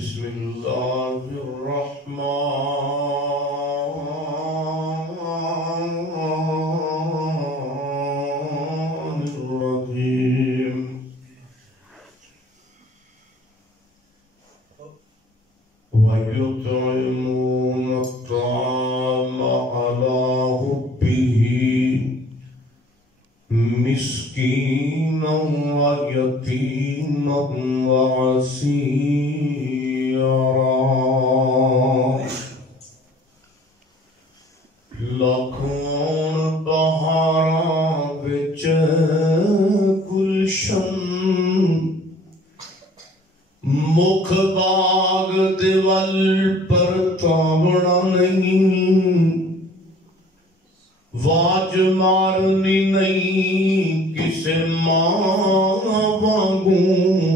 بسم الله الرحمن الرحيم ويطعمون الطعام على حبه مسكينا ويتيما وعسيرا لکھوں بہاراں وچ گلشن مکھ باغ دیوال پر تابڑا نہیں واج مارنی نہیں کسے ماں وانگوں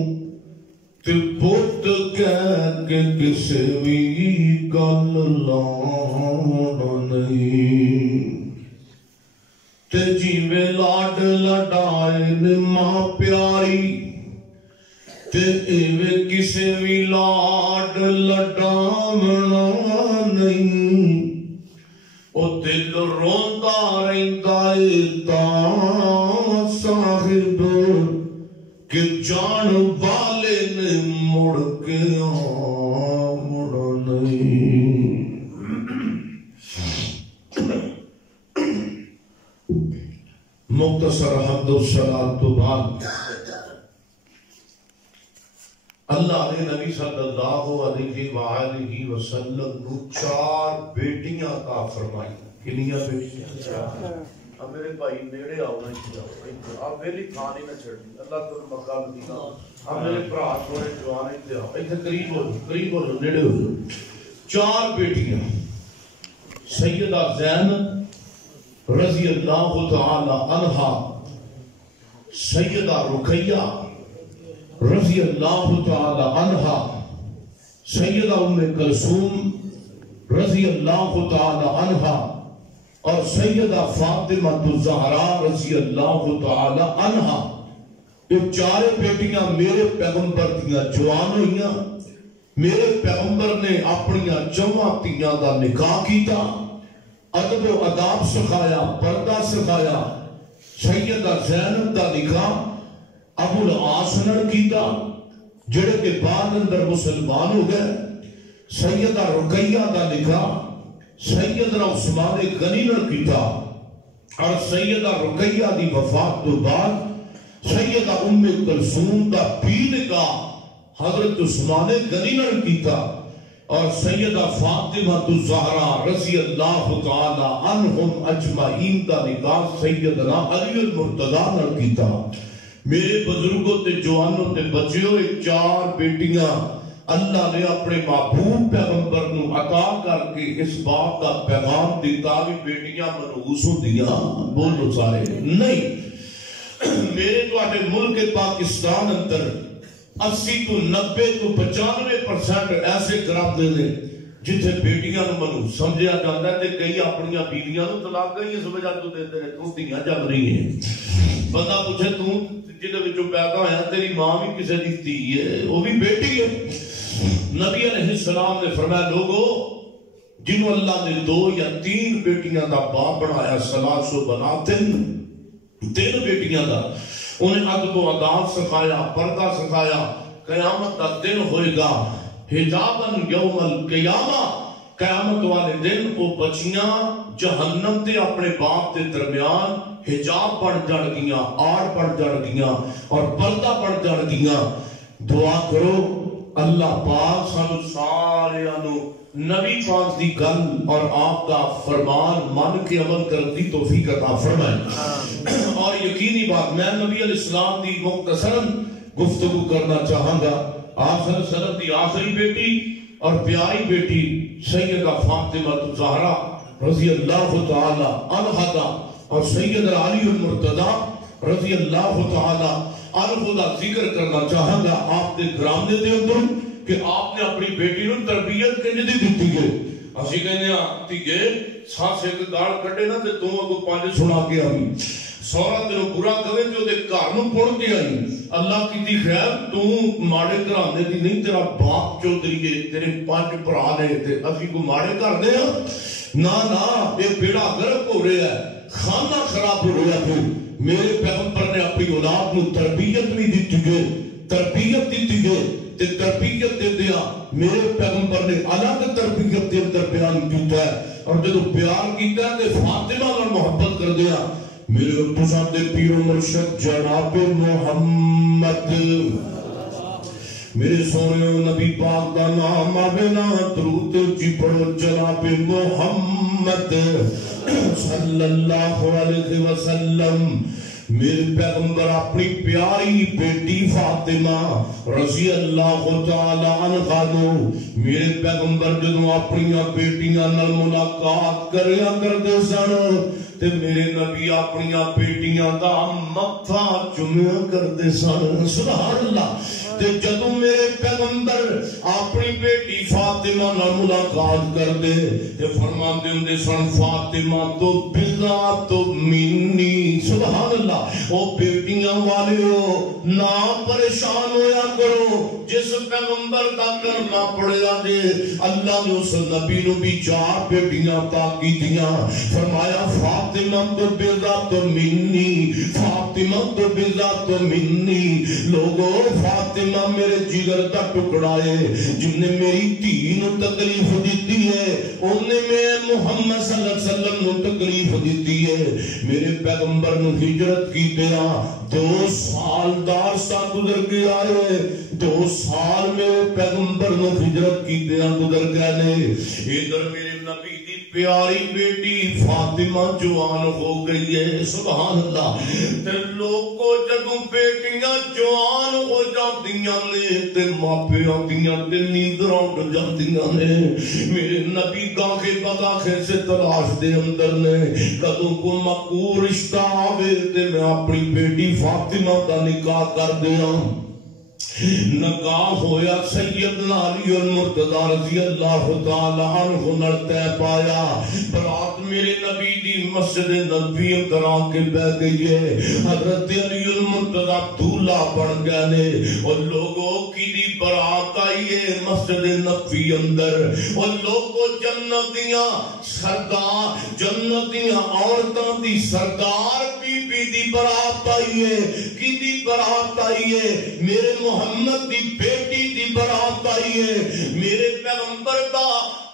تے بت کہہ کے کسے بھی گل لانا نہیں تے جیویں لاڈ لڈائے نے ماں پیاری تے ایویں کسے بھی لاڈ لڈاونا نہیں او دل روندا رہندا اے تاں صاحب کہ جان والے نے مڑ کے مڑا نہیں مختصر حمد و صلاۃ تو بعد اللہ نے نبی صلی اللہ علیہ وآلہ وسلم کو 4 بیٹیاں عطا فرمائی. کنیاں بیٹیاں؟ اب میرے بھائی نیڑے آؤ نا آپ ویلی کھانی نہ چھڑنی اللہ تو مکہ مدینہ اب میرے بھرا تھوڑے جوان اتنے آؤ ایتھے قریب ہو نیڑے ہو. 4 بیٹیاں سیدہ زینب رضی اللہ تعالی عنہا، سیدہ رقیہ رضی اللہ تعالی عنہا، سیدہ ام کلثوم رضی اللہ تعالی عنہا اور سیدہ فاطمہ الزہرا رضی اللہ تعالی عنہا. یہ 4 بیٹیاں میرے پیغمبر دیاں جوان ہوئیاں. میرے پیغمبر نے اپنی 4 تیاں دا نکاح کیتا، ادب و اداب سکھایا، پردہ سکھایا. سیدہ زینب دا نکاح ابو العاص نال کیتا جڑے کے بعد اندر مسلمان ہو گئے. سیدہ رقیہ دا نکاح سیدنا عثمان غنی نال کیتا اور سیدہ رقیہ دی وفات تو بعد سیدہ ام کلثوم دا بھی نکاح حضرت عثمان غنی نال کیتا اور سیدہ فاطمہ الزہرا رضی اللہ تعالی عنہم اجمعین دا نکاح سیدنا علی المرتضی نال کیتا. میرے بزرگوں تے جوانوں تے بچیوں 4 بیٹیاں اللہ نے اپنے محبوب پیغمبر نو عطا کر کے اس بات کا پیغام دیتا بھی بیٹیاں منحوس ہوندیاں بولو سارے نہیں. میرے تو آٹے ملک پاکستان اندر 80 تو 90 تو 95% ایسے گھراں دے لے جتھے بیٹیاں نو منحوس سمجھیا جاندا ہے تے کئی اپنی بیویاں نو طلاق گئی اس وجہ تو دیندے نے تو دھیاں جم رہی ہیں. بندہ پوچھے تو جدے وچوں پیدا ہویا تیری ماں بھی کسے دی تھی ہے وہ بھی بیٹی ہے. نبی علیہ السلام نے فرمایا لوگو جنہوں اللہ نے 2 یا 3 بیٹیاں دا باپ بنایا سلاسو بناتن 3 بیٹیاں دا انہیں ادب و اداب سکھایا، پردہ سکھایا. قیامت کا دن ہوئے گا حجاباً یوم القیامہ، قیامت والے دن وہ بچیاں جہنم دے اپنے باپ دے درمیان حجاب پڑ جڑ گیاں، آڑ پڑ جڑ گیاں اور پردہ پڑ جڑ گیاں. دعا کرو اللہ پاک سانو سارے آنو نبی پاک دی گل اور آپ کا فرمان مان کے عمل کرتی توفیق عطا فرمائے. اور یقینی بات میں نبی علیہ السلام دی مختصراً گفتگو کرنا چاہاں گا. آخر سنت دی آخری بیٹی اور پیاری بیٹی سیدہ فاطمہ الزہرا رضی اللہ تعالی عنہا دا اور سیدنا علی المرتضی رضی اللہ تعالی عنہ دا ذکر کرنا چاہاں گا. آپ دے گھرانے دے اندر کہ آپ نے اپنی بیٹی نو تربیت کنج دی دیتی ہے. اسی کہنے آتی گے ساس ایک گاڑ کٹے نا تے تم اگو 5 سنا کے آئی. سورا تینوں برا کرے تو دے گھر نوں پڑھ کے آئی اللہ کی دی خیر تو ماڑے گھرانے دی نہیں تیرا باپ چودھری ہے تیرے 5 بھرا نے تے اسی کو ماڑے کر دے نا یہ بیڑا گرک ہو رہا ہے خانہ خراب ہو رہا ہے میرے پیغمبر نے اپنی اولاد کو تربیت بھی دیتی ہے تربیت دیتی ہے تے تربیت دے دیا میرے پیغمبر نے الگ تربیت دے اندر بیان کیتا ہے اور جب پیار کیتا ہے تے فاطمہ نال محبت کر دیا میرے ابتسام دے پیر و مرشد جناب محمد میرے سونے نبی پاک دا نام آوے نا درود جی پڑھو جناب محمد صلی اللہ علیہ وسلم میرے پیغمبر اپنی پیاری بیٹی فاطمہ رضی اللہ تعالی عنہ نو میرے پیغمبر جدوں اپنی بیٹیاں نال ملاقات کریا کردے سن تے میرے نبی اپنی بیٹیاں دا متھا چومیا کردے سن سبحان اللہ تے جدوں میرے پیغمبر اپنی بیٹی فاطمہ نال ملاقات کردے تے فرماندے ہوندے سن فاطمہ تو بذات منی سبحان اللہ او بیٹیاں والیو نہ پریشان ہویا کرو جس پیغمبر دا کلمہ پڑھیا دے اللہ نے اس نبی نو بھی 4 بیٹیاں عطا کیتیاں فرمایا فاطمہ تو بذات منی فاطمہ تو بذات منی لوگو فاطمہ میرے جگر کا ٹکڑا ہے جن نے میری دھی نو تکلیف دیتی ہے انہوں نے میں محمد صلی اللہ علیہ وسلم نو تکلیف دیتی ہے میرے پیغمبر نو ہجرت کی دیا 2 سال دار سا گزر گیا ہے 2 سال میرے پیغمبر نو ہجرت کی دیا گزر گئے ادھر میرے نبی دی پیاری بیٹی فاطمہ جوان ہو گئی ہے سبحان اللہ تے لوگوں جدوں بیٹیاں جوان ہو جاندیاں نے تے ماپیاں دیاں تے نیندراں اڑ جاندیاں نے میرے نبی گاہے بگاہے سے تلاش دے اندر نے کدوں کو مقبول رشتہ آوے تے میں اپنی بیٹی فاطمہ کا نکاح کر دیاں نکاح ہویا سیدنا علی المرتضی رضی اللہ تعالی عنہ نال تے پایا برات میرے نبی دی مسجد نبوی اندر آ کے بیٹھ گئی ہے حضرت علی المرتضی دولہا بن گئے نے اور لوگوں کی دی برات آئی ہے مسجد نبوی اندر اور لوگوں جنتیاں سردار جنتیاں عورتاں دی سردار بی بی دی برات آئی ہے کی دی برات آئی ہے میرے محمد دی بیٹی دی برات آئی ہے میرے پیغمبر دا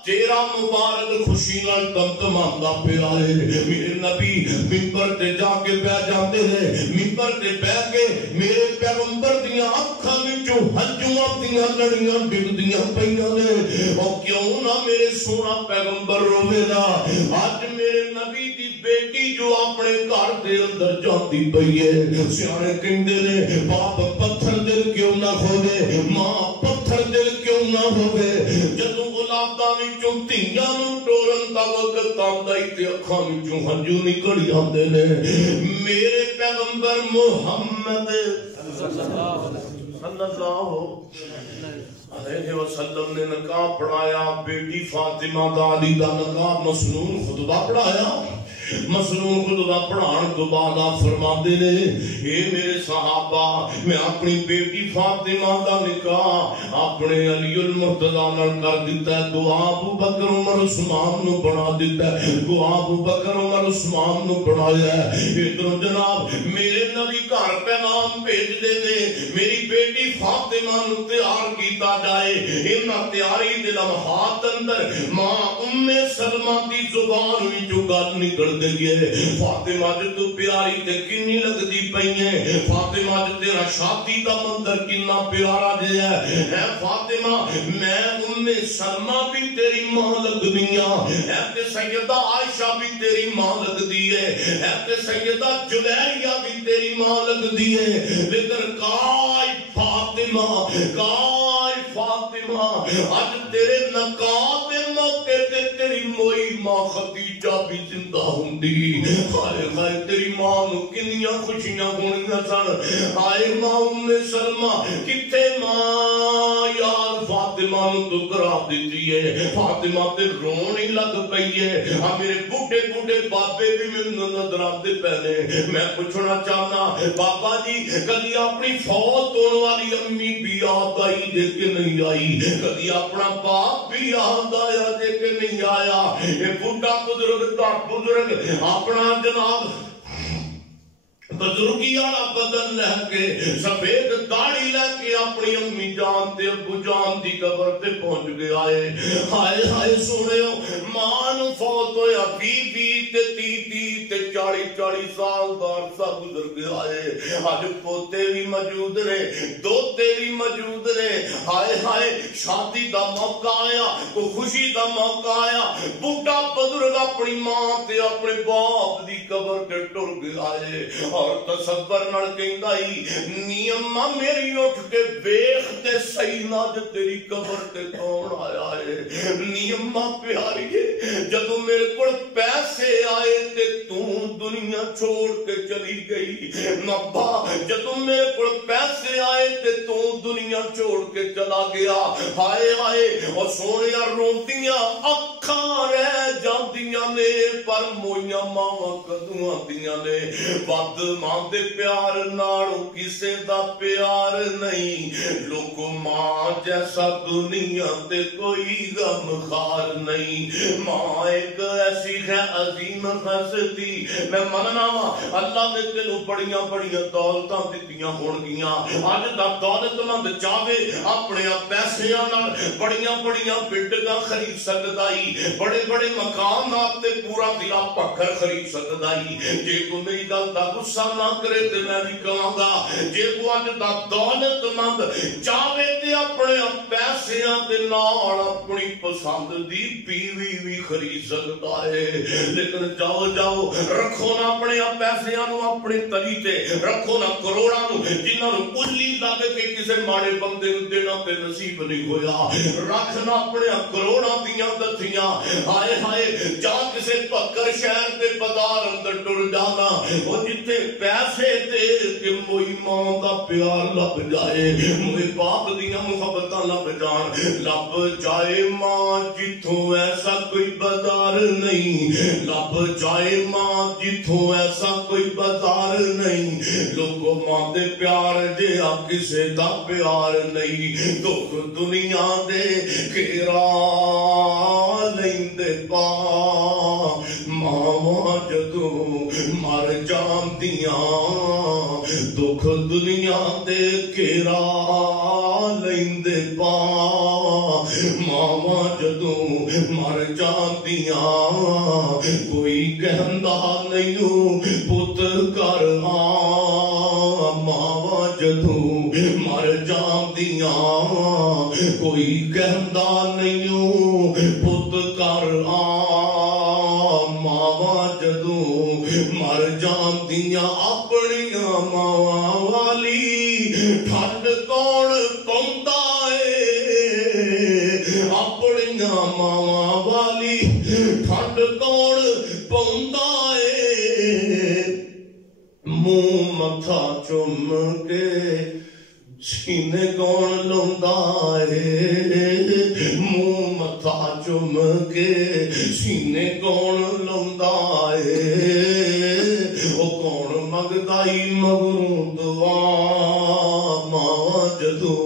چہرہ مبارک خوشی نال تمتماندا پیا ہے میرے نبی منبر تے جا کے بیٹھ جاندے نے منبر تے بیٹھ کے میرے پیغمبر دیاں اکھاں وچوں ہنجواں دیاں لڑیاں ڈگدیاں پیاں نے او کیوں نہ میرے سونا پیغمبر روے نا اج میرے نبی دی بیٹی جو اپنے گھر دے اندر جاندی پئی ہے سیانے کہندے نے باپ پتھر دل کیوں نہ ہوے ماں پتھر دل کیوں نہ ہوے جدوں اولاداں وچوں دھیاں نوں ٹورن دا وقت آندا اے تے اکھاں وچوں ہنجو نکل جاندے نے میرے پیغمبر محمد صلی اللہ علیہ وسلم نے نکاح پڑھایا بیٹی فاطمہ دا علی دا نکاح مسنون خطبہ پڑھایا مسنون خطبہ پڑھان تو بعد آپ فرماتے نے اے میرے صحابہ میں اپنی بیٹی فاطمہ دا نکاح اپنے علی المرتضی نال کر دیتا ہے دعا ابو بکر عمر عثمان نو بنا دیتا ہے دعا ابو بکر عمر عثمان نو بنایا ہے ادھر جناب میرے نبی گھر پیغام بھیج دے نے میری بیٹی فاطمہ نو تیار کیتا جائے انہاں تیاری دے لمحات اندر ماں ام سلمہ دی زبان وچوں گل نکل گئی ہے فاطمہ جو پیاری تے کنی لگ دی پئی ہے فاطمہ جو تیرا شادی دا منظر کنا پیارا جے ہے فاطمہ میں ام سلمہ بھی تیری ماں لگ دیاں ہے تے سیدہ عائشہ بھی تیری ماں لگ دی ہے تے سیدہ جویریہ بھی تیری ماں لگ دی ہے لیکن کائی فاطمہ آج تیرے نکاح دے موقع تے تیری موئی ماں خدیجہ بھی زندہ ہوندی ہائے ہائے تیری ماں نو کنیاں خوشیاں ہونیاں سن ہائے ماں ام سلمہ کتے ماں یار فاطمہ فاطمہ نو ٹکرا دیتی ہے فاطمہ تے رون ہی لگ پئی ہے ہاں میرے بوڑھے بوڑھے بابے بھی مینوں نظر آتے پہلے میں پوچھنا چاہنا بابا جی کدی اپنی فوت ہونے والی امی بھی یاد آئی جے کہ نہیں آئی کدی اپنا باپ بھی یاد آیا جے کہ نہیں آیا یہ بوڑھا بزرگ اپنا جناب بزرگی والا بدن لے کے سفید داڑھی لے کے اپنی امی جان تے ابو جان دی قبر تے پہنچ گیا ہے ہائے ہائے سنو ماں نو فوت ہویا 20 تے 30 تے 40 سال دا عرصہ گزر گیا ہے اج پوتے بھی موجود نے دوتے بھی موجود نے ہائے ہائے شادی دا موقع آیا کوئی خوشی دا موقع آیا بوڑھا بزرگ اپنی ماں تے اپنے باپ دی قبر تے ٹر گیا ہے اور تصور نال کہندا ہی نی اماں میری اٹھ کے ویکھ تے صحیح نہ جو تیری قبر تے کون آیا ہے نی اماں پیاری جدوں میرے کول پیسے آئے تے تو دنیا چھوڑ کے چلی گئی نبا جدوں میرے کول پیسے آئے تے تو دنیا چھوڑ کے چلا گیا ہائے ہائے او سونیا روندیاں اکھاں رہ جاندیاں نے پر موئیاں ماواں کدوں آندیاں نے ود ماں دے پیار نالوں کسے دا پیار نہیں لوگو ماں جیسا دنیا تے کوئی غم خار نہیں ماں ایک ایسی ہے عظیم ہستی میں مننا اللہ نے تینوں بڑیاں بڑیاں دولتاں دتیاں ہونگیاں اج دا دولت مند چاہے اپنے پیسیاں نال بڑیاں بڑیاں بلڈنگاں خرید سکدا ہی بڑے بڑے مکانات تے پورا ضلع پکھر خرید سکدا ہی جے کو میری گل دا غصہ نہ کرے تے میں بھی کہاں گا جے کو اج دا دولت مند چاہے تے اپنے پیسیاں دے نال اپنی پسند دی بیوی بھی خرید سکتا ہے لیکن جاؤ جاؤ رکھو نہ اپنے پیسیاں نو اپنے تلی تے رکھو نہ کروڑاں نو جنہاں نو الی لگ کے کسے ماڑے بندے نو دینا تے نصیب نہیں ہویا رکھ نہ اپنے کروڑاں دیاں دتیاں ہائے ہائے جا کسے پکر شہر تے بازار اندر ٹر جانا او جتھے پیسے دے کہ موئی ماں دا پیار لب جائے موئی باپ دیاں محبتاں لب جان لب جائے ماں جتھوں ایسا کوئی بازار نہیں لب جائے ماں جتھوں ایسا کوئی بازار نہیں لوگوں ماں دے پیار جے آپ کسے دا پیار نہیں دکھ دنیا دے گھیرا لیندے پا ماں جدوں مر جاندیاں دکھ دنیا دے گھیرا لیندے پا ماں جدوں مر جاندیاں کوئی کہندا نہیں پت کر آ ماں جدوں مر جاندیاں کوئی کہندا نہیں پت کر آ ماں جدوں مر جاندیاں اپنیاں ماں والی ٹھنڈ کون پوندا اے اپنیاں ماں والی ٹھنڈ کون پوندا اے منہ متھا چوم کے سینے کون لوندا اے منہ متھا چوم کے سینے کون لوندا اے او کون منگدا ہی مگروں دعا ماں جدوں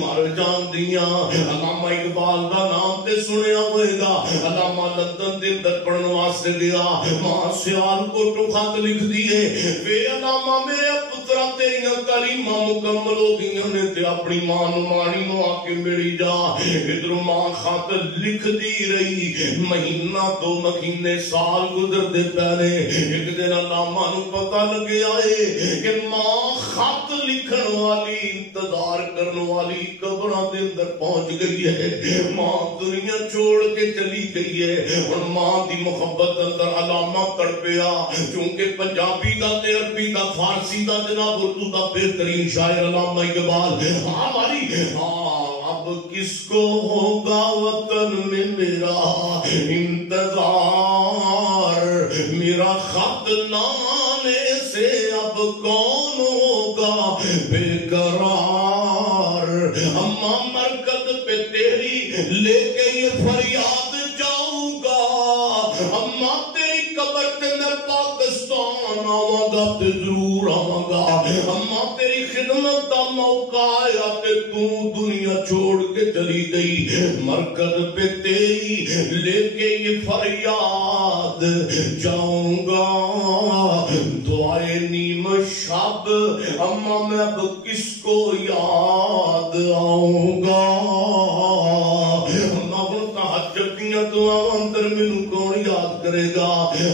مر جاندیاں علامہ اقبال دا نام تے سنیا ہوئے گا علامہ لندن دے اندر پڑھن واسطے گیا ماں سیال کو تو خط لکھ دیے وے علامہ میرے پترا تیریاں تعلیماں مکمل ہو گئیاں نے تے اپنی ماں نو مانی نو آ کے ملی جا ادھر ماں خط لکھ دی رہی مہینہ 2 مہینے سال گزر دے پہلے ایک دن علامہ نو پتہ لگیا ہے کہ ماں خط لکھن والی انتظار کرنے والی قبراں دے اندر پہنچ گئی ہے ماں دنیا چھوڑ کے چلی گئی ہے اور ماں دی محبت اندر علامہ تڑپیا چونکہ پنجابی دا تے عربی دا فارسی دا جناب اردو دا بہترین شاعر علامہ اقبال ہماری اب کس کو ہوگا وطن میں میرا انتظار میرا خط نہ آنے سے اب کون ہوگا بے قرار اماں مرکز پہ تیرے لے کے یہ فریاد جاؤں گا اما تیری قبر تے میں پاکستان آواں گا تے ضرور آواں گا اما تیری خدمت دا موقع آیا تے تو دنیا چھوڑ کے چلی گئی مرکز پہ تیری لے کے یہ فریاد جاؤں گا دعائے نیم شب اما میں اب کس کو یاد آؤں گا اما ہن تہجد دیاں دعاواں اندر مینوں کون یاد کرے گا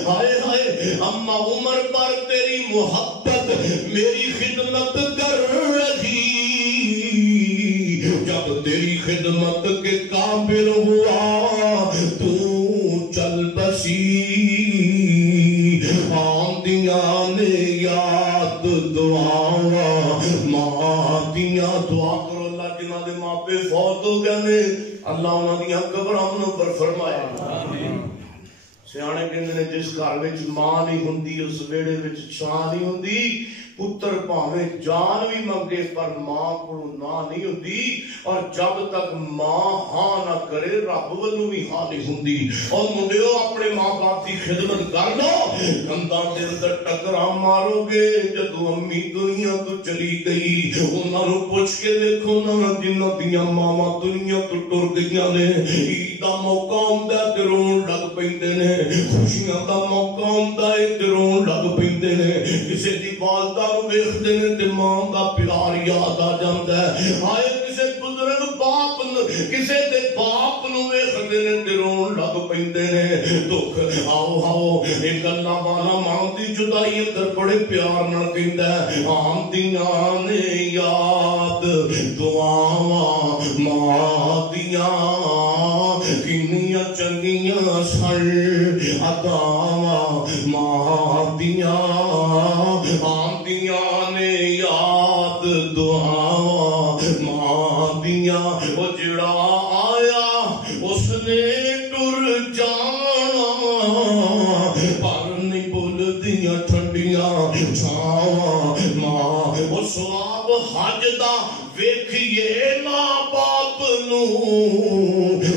ہائے ہائے اما عمر پر تیری محبت میری خدمت کر رہی جب تیری خدمت کے قابل ہوا تو چل بسی آندیاں نے یاد دعاواں ماں دیاں دعا کرو اللہ جنہاں دے ماں پہ فوت ہو گئے نے اللہ انہاں دیاں قبراں منور فرمائے سیانے کہندے نے جس گھر وچ ماں نہیں ہوندی اس ویڑے وچ چھاں نہیں ہوندی پتر پاویں جان بھی منگے پر ماں کو نہ نہیں ہوندی اور جب تک ماں ہاں نہ کرے رب ولوں بھی ہاں نہیں ہوندی اور منڈیو اپنے ماں باپ کی خدمت کر لو کندھاں دے اندر ٹکراں مارو گے جدوں امی دنیا تو چلی گئی انہاں نوں پوچھ کے دیکھو نہ جنہاں دیاں ماواں دنیا تو ٹر گئیاں نے عید دا موقع ہوندا تے رون لگ پیندے نے خوشیاں دا موقع ہوندا ہے تے رون لگ پیندے نے کسے دی والدہ ویکھدے نے تے ماں دا پیار یاد آ جاندا ہے ہائے کسے بزرگ باپ کسے دے باپ نو ویکھدے نے تے رون لگ پیندے نے دکھ آؤ آؤ ایک اللہ والا ماں دی جدائی اندر بڑے پیار نال کہندا ہے آندیاں نے یاد دعاواں ماں دیاں کنیاں چنگیاں سن عطاواں ماں دیاں آندیاں نے یاد دعاواں ماں دیاں وہ جڑا آیا اس نے ٹر جانا پر نہیں بھولدیاں ٹھنڈیاں چھاواں ماں وہ ثواب حج دا ویکھیے ماں باپ نو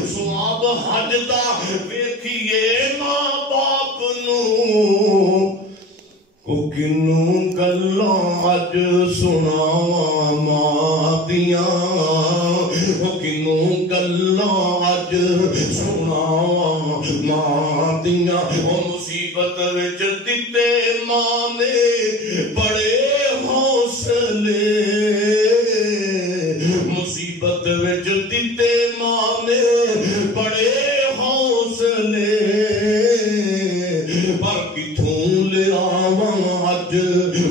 ثواب حج دا ویکھیے ماں باپ نو او کنوں گلاں اج سناواں ماں دیاں او کنوں گلاں اج سناواں ماں دیاں او مصیبت وچ دتے ماں نے بڑے حوصلے مصیبت وچ دتے ماں نے بڑے حوصلے پر کتھوں لے آواں اج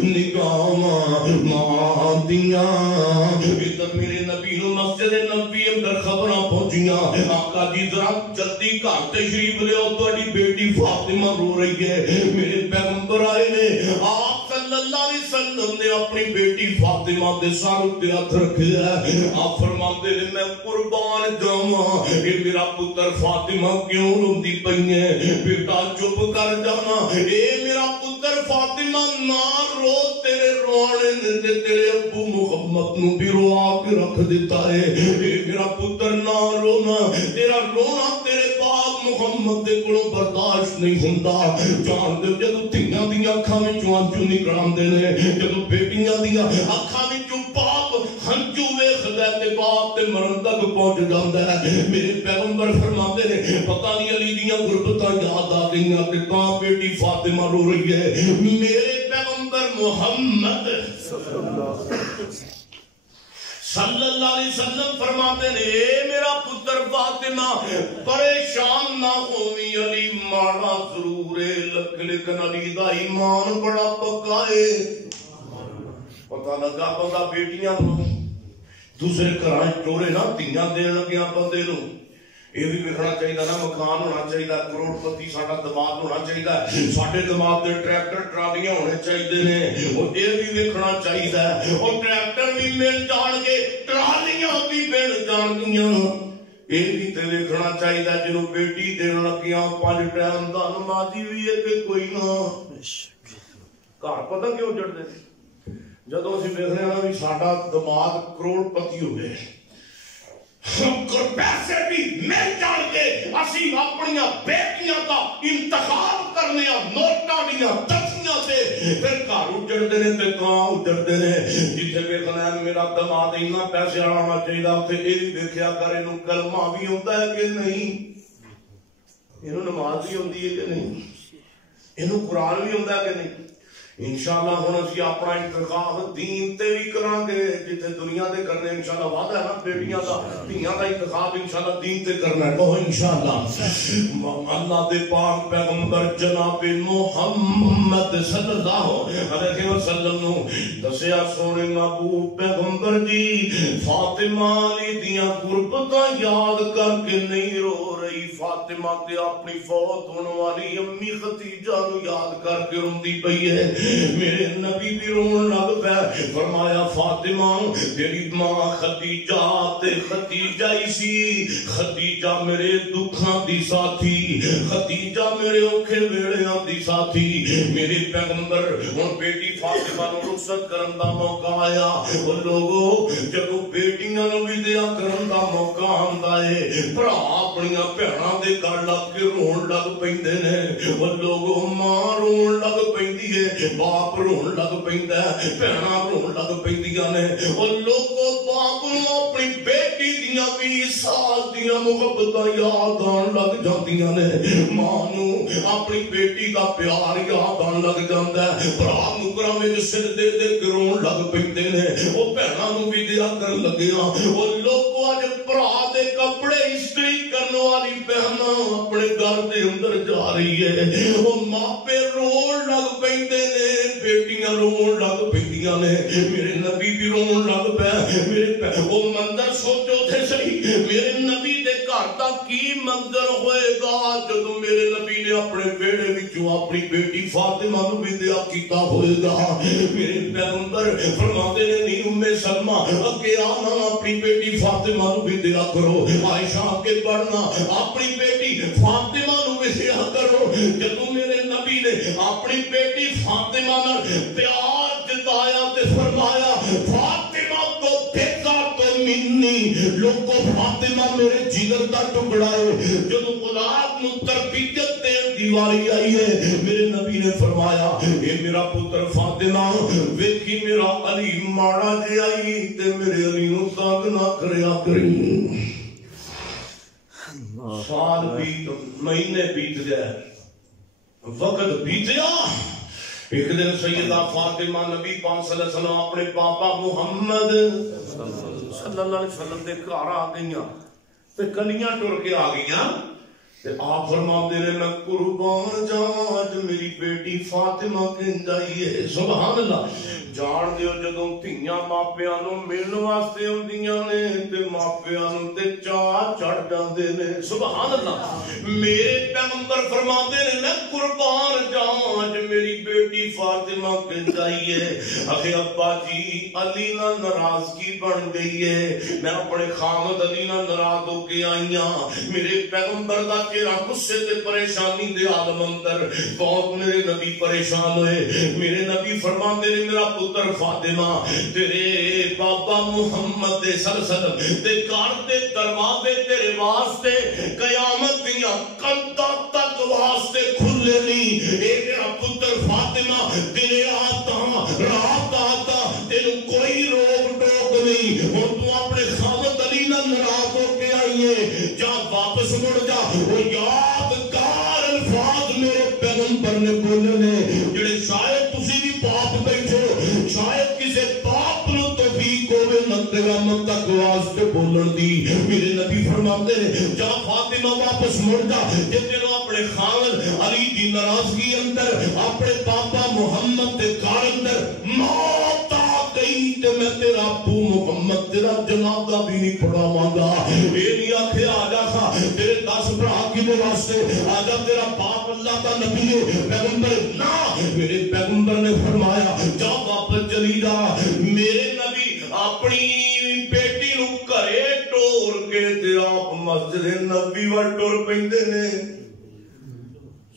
نگاواں ماں دیاں ادھر میرے نبی نو مسجد نبوی اندر خبراں پہنچیاں آقا جی ذرا جلدی گھر تشریف لے آؤ تہاڈی بیٹی فاطمہ رو رہی ہے میرے پیغمبر آئے نے آپ صلی اللہ علیہ وسلم نے اپنی بیٹی فاطمہ دے سر تے ہاتھ رکھیا ہے آپ فرماندے نے میں قربان جاواں کہ میرا پتر فاطمہ کیوں روندی پئی ہے بیٹا چپ کر جانا اے میرا پتر فاطمہ نہ رو تیرے روانے نے تیرے ابو محمد نو بھی روا کے رکھ دیتا ہے اے میرا پتر نہ رونا تیرا رونا تیرے باپ محمد دے کولوں برداشت نہیں ہوندا جان دے جدوں دھیاں دیاں اکھاں وچوں ہنجو نکلاندے نے جدوں بیٹیاں دیاں اکھاں وچوں باپ ہنجو ویکھدا تے باپ تے مرن تک پہنچ جاندا ہے میرے پیغمبر فرماندے نے پتہ نہیں علی دیاں غربتاں یاد آ گئیاں تے تاں بیٹی فاطمہ رو رہی ہے میرے پیغمبر محمد صلی اللہ علیہ وسلم فرماتے نے اے میرا پتر فاطمہ پریشان نہ ہووی علی ماڑا ضرور ہے لیکن علی دا ایمان بڑا پکا ہے پتہ لگا بندہ بیٹیاں دوسرے گھراں چورے نہ دھیاں دین لگیاں بندے نو یہ بھی ویکھنا چاہیے نا مکان ہونا چاہیے کروڑ پتی ساڈا دماغ ہونا چاہیے ساڈے دماغ دے ٹریکٹر ٹرالیاں ہونے چاہیے نے اور یہ بھی ویکھنا چاہیے اور ٹریکٹر بھی مل جان گے ٹرالیاں بھی مل جان گیاں یہ بھی تے ویکھنا چاہیے جنوں بیٹی دین لگیاں 5 ٹائم دا نمازی بھی ہے کہ کوئی نہ گھر پتہ کیوں جڑدے جدوں اسی ویکھنے نا بھی ساڈا دماغ کروڑ پتی ہو گئے پیسے بھی اپنی بیٹیاں کا انتخاب کرنے نوٹاں دیا تتھیاں سے پھر گھر اجڑتے ہیں تے کہاں اجڑتے ہیں جتھے ویکھنا ہے میرا دماد اتنا پیسے والا ہونا چاہیے اتنے یہ بھی دیکھا کر اینو کلمہ بھی ہوتا ہے کہ نہیں اینو نماز بھی ہوتی ہے کہ نہیں اینو قرآن بھی ہوتا ہے کہ نہیں انشاءاللہ ہن اسی اپنا انتخاب دین تے بھی کران گے جتھے دنیا تے کرنے انشاءاللہ وعدہ ہے نا بیٹیاں دا دھیاں دا انتخاب انشاءاللہ دین تے کرنا ہے کہو انشاءاللہ اللہ دے پاک پیغمبر جناب محمد صلی اللہ علیہ وسلم نو دسیا سونے محبوب پیغمبر جی فاطمہ علی دیاں قربتاں یاد کر کے نہیں رو رہی فاطمہ تے اپنی فوت ہونے والی امی خدیجہ نو یاد کر کے روندی پئی ہے میرے نبی بھی رون لگ پہ فرمایا فاطمہ تیری ماں خدیجہ تے خدیجہ اسی خدیجہ میرے دکھاں دی ساتھی خدیجہ میرے اوکھے ویڑیاں دی ساتھی میرے پیغمبر ان بیٹی فاطمہ نو رخصت کرن دا موقع آیا وہ لوگوں جدو بیٹیاں نو بھی دیا کرن دا موقع آندا ہے بھرا اپنیاں بھیڑاں دے گھر لگ کے رون لگ پیندے نے وہ لوگوں ماں رون لگ پیندی ہے باپ رون لگ پیندا ہے بھیڑاں رون لگ پیندیاں نے او لوگوں باپ نو اپنی بیٹی دیاں 20 سال دیاں محبتاں یاد آن لگ جاندیاں نے ماں نو اپنی بیٹی دا پیار یاد آن لگ جاندا ہے بھرا مکرم وچ سر دے دے کے رون لگ پیندے نے او بھیڑاں نو بھی دیا کرن لگیاں او لوگوں اج بھرا دے کپڑے استری کرن والی بہناں اپنے گھر دے اندر جا رہی ہے او ماپے رون لگ پیندے نے بیٹیاں رون لگ پیندیاں نے میرے نبی بھی رون لگ پے میرے وہ منظر سوچو تھے صحیح میرے نبی دے گھر دا کی منظر ہوئے گا جب میرے نبی نے اپنے بیڑے وچوں اپنی بیٹی فاطمہ نو بھی دیا کیتا ہوئے گا میرے پیغمبر فرماتے نے نہیں ام سلمہ اگے آنا اپنی بیٹی فاطمہ نو بھی دیا کرو عائشہ کے پڑھنا اپنی بیٹی فاطمہ نو بھی دیا کرو جب میرے نبی نے اپنی بیٹی فاطمہ پیار جتایا تے فرمایا فاطمہ تو بیٹا تو منی لوگوں فاطمہ میرے جگر دا ٹکڑا ہے جب اولاد نو تربیت دین دی واری آئی ہے میرے نبی نے فرمایا اے میرا پتر فاطمہ ویکھی میرا علی ماڑا جے آئی تے میرے علی نو تنگ نہ کریا کریں سال بیت مہینے بیت گئے وقت بیتیا ایک دن سیدہ فاطمہ نبی پاک صلی اللہ علیہ وسلم اپنے پاپا محمد صلی اللہ علیہ وسلم دے گھر آ گئیاں تے کلیاں ٹر کے آ گئیاں تے آپ فرماتے نے میں قربان جاواں اج میری بیٹی فاطمہ کہندا ہے سبحان اللہ جان دیو جدوں دھیاں ماپیاں نو ملن واسطے ہوندیاں نے تے ماپیاں نو تے چاہ چڑھ جاندے نے سبحان اللہ میرے پیغمبر فرماتے نے میں قربان جاواں اج میری بیٹی فاطمہ کہندا ہے اکھے ابا جی علی نال ناراضگی بن گئی ہے میں اپنے خامد علی نال ناراض ہو کے آئیاں میرے پیغمبر دا چہرہ غصے تے پریشانی دے عالم اندر بہت میرے نبی پریشان ہوئے میرے نبی فرماتے نے میرا پتر فاطمہ تیرے بابا محمد صلی اللہ علیہ وسلم تے گھر دے دروازے تیرے واسطے قیامت دیاں قداں تک واسطے کھلے نہیں اے میرا پتر فاطمہ تیرے آتا رات آتا تینو کوئی روک ٹوک نہیں اور تو اپنے خامد علی نال ناراض ہو کے آئیے جا واپس مڑ جا وہ یادگار الفاظ میرے پیغمبر نے بولے نے جڑے شاید تسی بھی پاپ بیٹھو شاید کسے پاپ نو توفیق ہوے نہ قیامت تک واسطے بولن دی میرے نبی فرماتے ہیں جا فاطمہ واپس مڑ جا جے تینو اپنے خامد علی دی ناراضگی اندر اپنے پاپا محمد دے گھر اندر موت آ گئی تے میں تیرا ابو محمد تیرا جنازہ بھی نہیں پڑھاواں گا اے نہیں آکھے آ جا خا تیرے 10 بھرا کدے واسطے آ جا تیرا باپ اللہ کا نبی ہے پیغمبر نہ میرے پیغمبر نے فرمایا جا واپس چلی جا میرے نبی اپنی بیٹی نو گھرے ٹور کے تے آپ مسجد نبی ول ٹر پیندے نے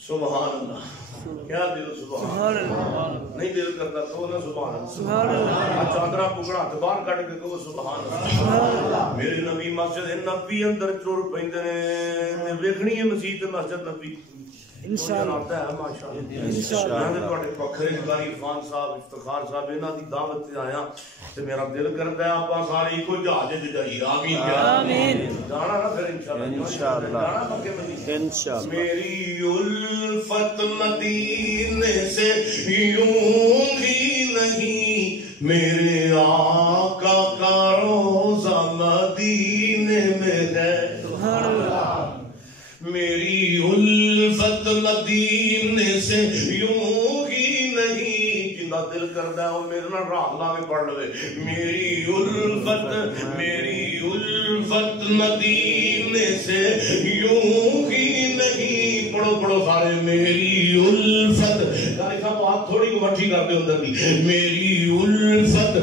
سبحان اللہ کیا دل سبحان اللہ نہیں دل کرتا تو نہ سبحان اللہ چادرہ پکڑا تو باہر کٹ کے کہو سبحان اللہ میرے نبی مسجد نبی اندر ٹر پیندے نے ویکھنی ہے مسجد مسجد نبی انشاءاللہ آتا ہے ماشاءاللہ انشاءاللہ میں تواڈے پکھرے جباری عرفان صاحب افتخار صاحب انہاں دی دعوت تے آیا تے میرا دل کردا ہے آپاں سارے ایکو جہاز وچ جائیے آمین آمین جانا نا پھر انشاءاللہ جانا مکے مدینے انشاءاللہ میری الفت مدینے سے یوں ہی نہیں میرے آقا کا روضہ مدینے میں ہے سبحان اللہ میری الفت مدینے سے یوں ہی نہیں جنہ دل کردا ہے میرے نال راہ لا کے پڑھ لوے میری الفت مدینے سے یوں ہی نہیں پڑھو پڑھو سارے میری الفت کاری صاحب ہاتھ تھوڑی مٹھی کر دے اندر دی میری الفت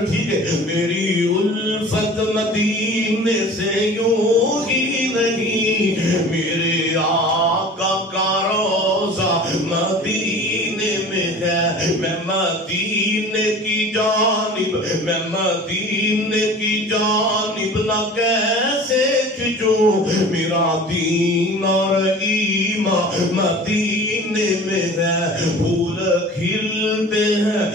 ٹھیک ہے میری الفت مدینے سے یوں ہی نہیں میرے آقا کا روضہ مدینے میں ہے میں مدینے کی جانب نہ کیسے کھچوں میرا دین اور ایمان مدینے میں ہے پھول کھلتے ہیں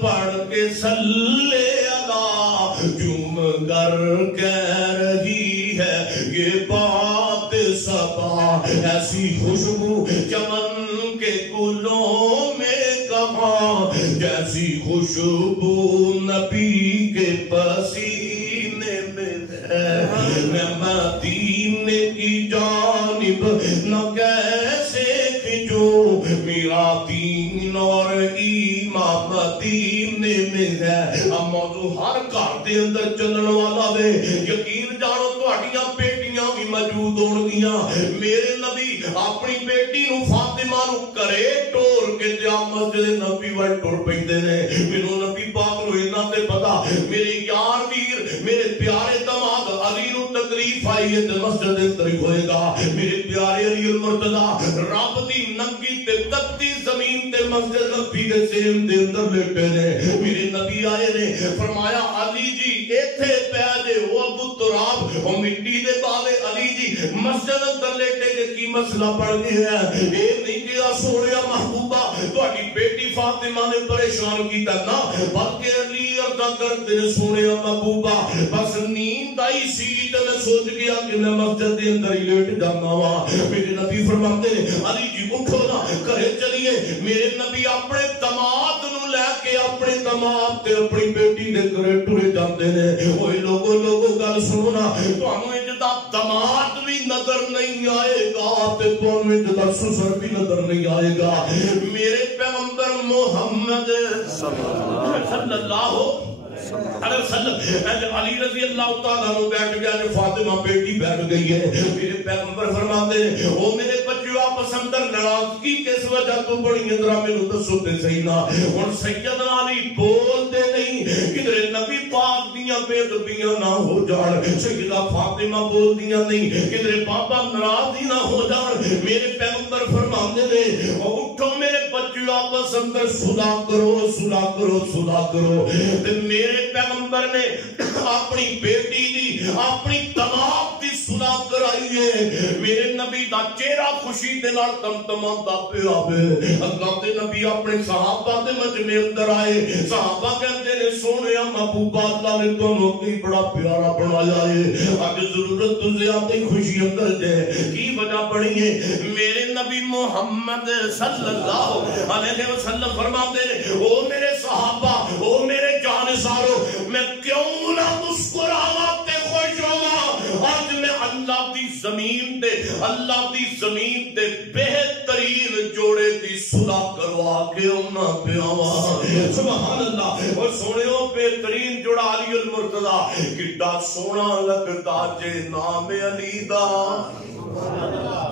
پڑھ کے صلی اللہ جم گر کہہ رہی ہے یہ بات صبا ایسی خوشبو چمن کے گلوں میں کہاں جیسی خوشبو نبی کے پسینے میں ہے میں مدینے کی جانب نہ کیسے کھچوں میرا دین اور ایمان مدینے میں ہے اب موضوع ہر گھر دے اندر چلن والا وے یقین جانو تہاڈیاں بیٹیاں بھی موجود ہون گیاں میرے نبی اپنی بیٹی نو فاطمہ نو کرے ٹور کے جا مسجد نبی ول ٹر پیندے نے مینوں نبی پاک نو انہاں تے پتا میرے یار ویر میرے پیارے داماد علی نو تکلیف آئی ہے تے مسجد اندر ہوئے گا میرے پیارے علی المرتضی رب دی ننگی تے تپتی زمین تے مسجد نبی دے سین دے اندر لیٹے نے میرے نبی آئے نے فرمایا علی جی ایتھے پے جے او ابو تراب او مٹی دے باوے علی جی مسجد اندر لیٹے کے کی مسئلہ پڑ گیا ہے اے نہیں کہ سونیا محبوبہ تہاڈی بیٹی فاطمہ نے پریشان کیتا نا بلکہ علی عرض کرتے نے سونیا محبوبہ بس نیند آئی سی تے میں سوچ گیا کہ میں مسجد دے اندر ہی لیٹ جانا وا میرے نبی فرماتے ہیں علی جی اٹھو نا گھر چلیے میرے نبی اپنے داماد نو لے کے اپنے داماد تے اپنی بیٹی دے گھر ٹرے جاندے نے اوے لوگوں گل سنو نا تانوں اجدا داماد بھی نظر نہیں آئے گا تے تانوں اجدا سسر بھی نظر نہیں آئے گا میرے پیغمبر محمد صلی اللہ علیہ وسلم علی رضی اللہ تعالیٰ عنہ بیٹھ گیا جو فاطمہ بیٹی بیٹھ گئی ہے میرے پیغمبر فرماتے ہیں او میرے بچیو آپس اندر ناراضگی کس وجہ تو بڑی اندرا میں دسو تے صحیح نہ اور سیدنا علی بولتے نہیں کدھر نبی پاک دیاں بے ادبیاں نہ ہو جان سیدہ فاطمہ بول دیاں نہیں کدھر بابا ناراض ہی نہ ہو جان میرے پیغمبر فرماتے ہیں اٹھو میرے بچیو آپس اندر صلح کرو تے میرے پیغمبر نے اپنی بیٹی دی اپنی داماد دی صلح کرائی ہے میرے نبی دا چہرہ خوشی دے نال تمتماندا پیا ہے اللہ دے نبی اپنے صحابہ دے مجمع اندر آئے صحابہ کہندے نے سونیا محبوبہ اللہ نے تانوں کی بڑا پیارا بنایا ہے اج ضرورت تو زیادہ خوشی اندر جے کی وجہ بڑی ہے میرے نبی محمد صلی اللہ علیہ وسلم فرماتے ہیں او میرے صحابہ او میرے جانسارو میں کیوں نہ مسکراواں تے خوش ہوواں آج میں اللہ دی زمین تے بہترین جوڑے دی صلح کروا کے انہاں پیاواں سبحان اللہ اور سونےو بہترین جوڑا علی المرتضی کڈا سونا لگدا جے نام علی دا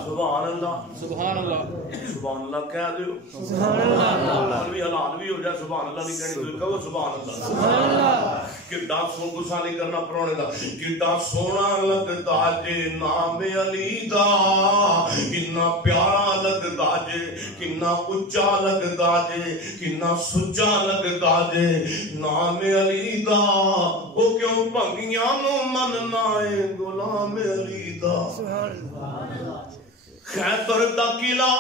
سبحان اللہ سبحان اللہ کہہ دیو سبحان اللہ بھی حلال بھی ہو جائے سبحان اللہ نہیں کہنی تو کہو سبحان اللہ کڈا سو گسا نہیں کرنا پرونے دا کڈا سونا لگدا جے نام علی دا کنا پیارا لگدا جے کنا اچا لگدا جے کنا سچا لگدا جے نام علی دا او کیوں بھنگیاں نو مننا اے غلام علی دا خیبر دا قلعہ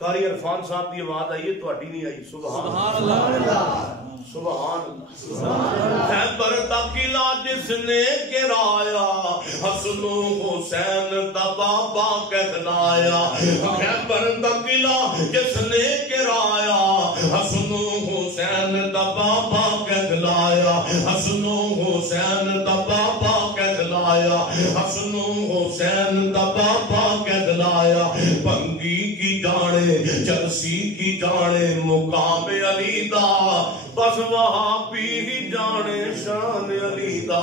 قاری عرفان صاحب دی آواز آئی ہے تو اڈی نہیں آئی سبحان اللہ سبحان اللہ خیبر دا قلعہ جس نے گرایا حسن و حسین دا بابا کہلایا خیبر دا قلعہ جس نے گرایا حسن و حسین دا بابا کہلایا حسن و حسین دا بابا کہلایا حسن و حسین دا بابا کہلایا بنگی کی جانے چرسی کی جانے مقام علی دا بس وہابی ہی جانے شان علی دا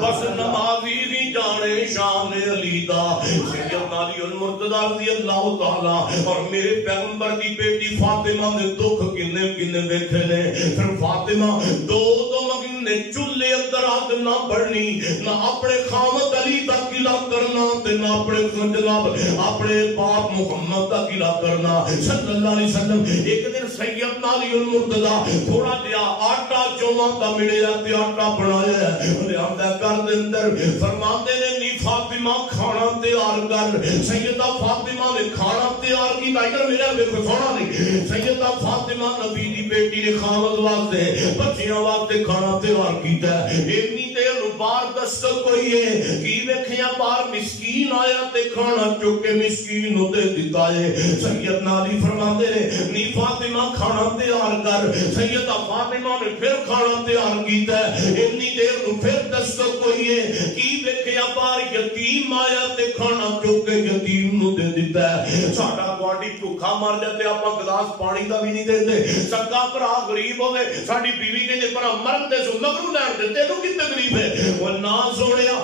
بس نمازی ہی جانے شان علی دا سیدنا علی المرتضی رضی اللہ تعالی اور میرے پیغمبر دی بیٹی فاطمہ نے دکھ کنے کنے دیکھے نے پھر فاطمہ دو مہینے چولہے اندر آگ نہ بڑھنی نہ اپنے خامد علی دا قلعہ کرنا تے نہ اپنے جناب اپنے باپ محمد دا قلعہ کرنا صلی اللہ علیہ وسلم ایک دن سیدنا علی المرتضی تھوڑا جہا آٹا چوما دا ملیا تے آٹا بنایا ہے انہیں آمدہ کر دے اندر فرماندے نے نی فاطمہ کھانا تیار کر سیدہ فاطمہ نے کھانا تیار کی تائیگر میرا بے کوئی سونا نہیں سیدہ فاطمہ نبی دی بیٹی نے خامد واسطے بچیاں واسطے کھانا تیار کیتا ہے ایمنی دیر بار دستک کوئی ہے کی ویکھیاں بار مسکین آیا تے کھانا چکے مسکین ہوتے دیتا ہے سیدنا علی فرماندے نے نی فاطمہ کھانا تیار کر سیدہ فاطمہ نے پھر کھانا تیار کیتا ہے اتنی دیر نو پھر دستک کوئی ہے کی ویکھیاں بار یتیم آیا تے کھانا چکے یتیم نو دے دیتا ہے ساڈا گواڈی بھوکا مر جاتے آپا گلاس پانی دا بھی نہیں دیندے سکا بھرا غریب ہوے ساڈی بیوی کہندے پر مرن دے سو مگرو لین دے تینوں کی تکلیف ہے وہ نہ سونیا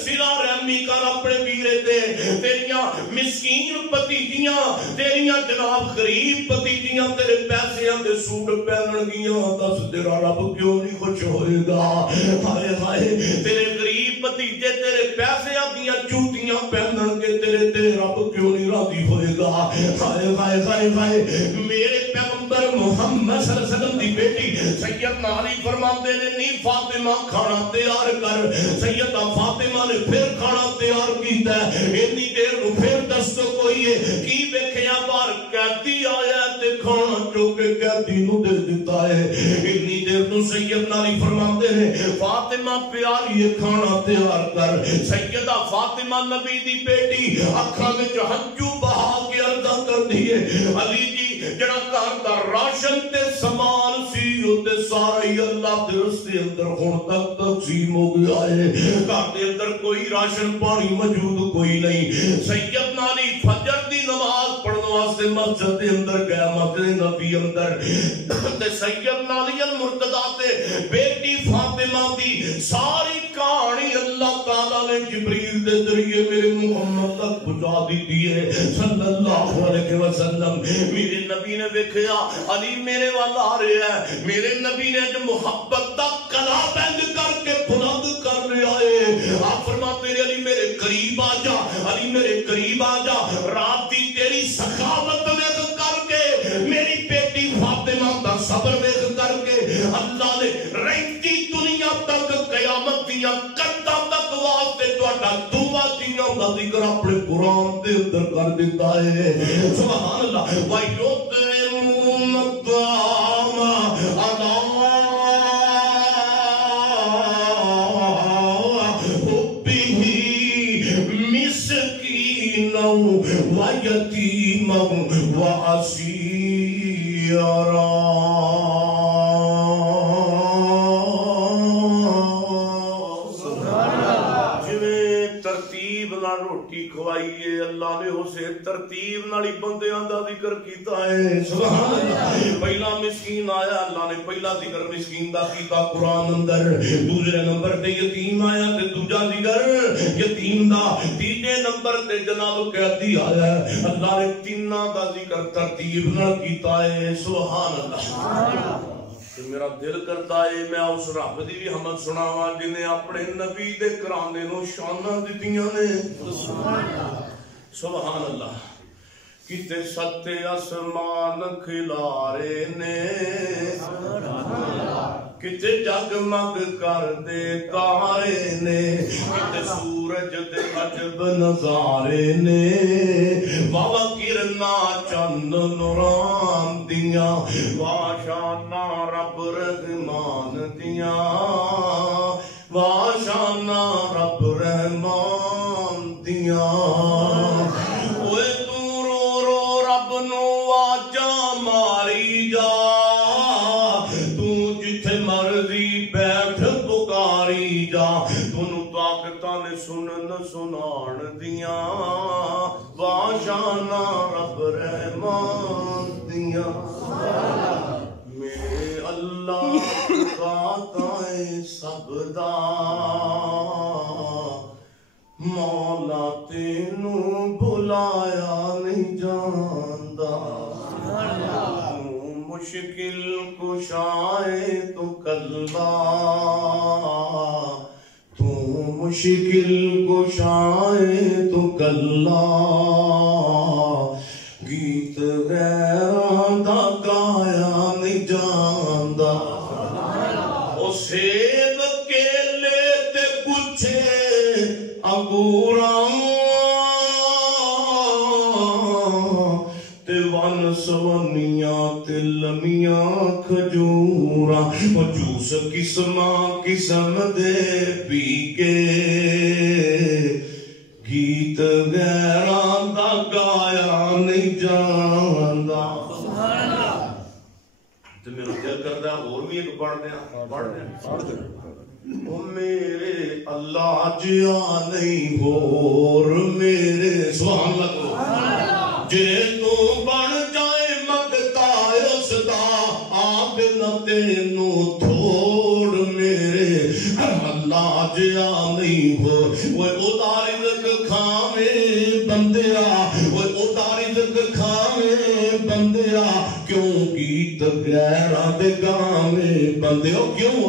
سلا رحمی کر اپنے ویرے تے تیریاں مسکین پتیجیاں تیریاں جناب غریب پتیجیاں تیرے پیسیاں دے سوٹ پہنن گیاں دس تیرا رب کیوں نہیں خوش ہوئے گا ہائے ہائے تیرے غریب پتیجے تیرے پیسیاں دیاں چوٹیاں پہنن گے تیرے تے رب کیوں نہیں راضی ہوئے گا ہائے ہائے ہائے ہائے میرے پیغمبر محمد صلی اللہ علیہ وسلم دی بیٹی سیدنا علی فرماندے نے نی فاطمہ کھانا تیار کر سیدہ فاطمہ نے پھر کھانا تیار کیتا ہے اتنی دیر نو پھر دستو کوئی ہے کی ویکھیا بار قیدی آیا تے کھانا چوکے قیدی نو دے دیتا ہے اتنی دیر نو سیدنا علی فرماندے نے فاطمہ پیاری کھانا تیار کر سیدہ فاطمہ نبی دی بیٹی اکھاں وچ ہنجو بہا کے عرض کر دیے علی جی جڑا گھر دا راشن تے سامان سی تے سارا ہی اللہ دے رستے اندر ہن تک تقسیم ہو گیا ہے گھر دے اندر کوئی راشن پانی موجود کوئی نہیں سیدنا علی فجر دی نماز پڑھن واسطے مسجد دے اندر گیا مسجد نبی اندر تے سیدنا علی المرتضی تے بیٹی فاطمہ دی ساری کہانی اللہ تعالی نے جبریل دے ذریعے میرے محمد تک پہنچا دی ہے صلی اللہ علیہ وسلم میرے نبی نے دیکھا علی میرے والا آ رہا ہے میرے نبی نے جو محبت دا کلا بند کر کے بلند کر رہا ہے آپ فرماتے ہیں علی میرے قریب آ جا علی میرے قریب آ جا رات دی تیری سخاوت ویکھ کر کے میری بیٹی فاطمہ دا صبر ویکھ کر کے اللہ نے رہتی دنیا تک قیامت دیا کندا تک واسطے تہاڈا دعا جیوں دا ذکر اپنے قرآن دے اندر کر دیتا ہے سبحان اللہ وَيُطْعِمُونَ الطَّعَامَ عَلَىٰ حُبِّهِ مِسْكِينًا وَيَتِيمًا وَأَسِيرًا روٹی کھوائیے اللہ نے اسے ترتیب نالی بندیاں دا ذکر کیتا ہے سبحان اللہ پہلا مسکین آیا اللہ نے پہلا ذکر مسکین دا کیتا قرآن اندر دوسرے نمبر تے یتیم آیا تے دوجا ذکر یتیم دا تیجے نمبر تے جناب قیدی آیا اللہ نے تیناں دا ذکر ترتیب نال کیتا ہے سبحان اللہ میرا دل کرتا ہے میں اس رب دی بھی حمد سناواں جنہیں اپنے نبی دے کرانے نو شاناں دتیاں نے سبحان اللہ کتے ستے آسمان کھلارے نے کتے جگمگ کر دے تارے نے کتے سورج دے عجب نظارے نے واہ کرنا چند نوران دیاں واشانا رب رحمان دیاں واشانا رب رحمان دیاں سنان دیاں واشانا رب رحمان دیاں میرے اللہ داتائے سب دا مولا تینو بلایا نہیں جاندا مشکل کشائے تو کلبا مشکل کشائے تو کلا گیت غیران دا گایا نہیں جاندا او سیب کیلے تے کچھے انگوراں تے ون سونیاں تے لمیاں کھجوراں او جوس قسماں قسم دے پی کے گیت غیران دا گایا نہیں جاندا تو میرا دل کردا اور بھی ایک پڑھ دیا او میرے اللہ جیا نہیں ہور میرے سبحان اللہ جے تو بن جائے مگتا اس دا آپ نہ تینو تھوڑ میرے اللہ جیا نہیں ہو وہ اداری رزق کھاوے بندیا وہ اداری رزق کھاوے بندیا کیوں گیت غیران دے گاوے بندیا کیوں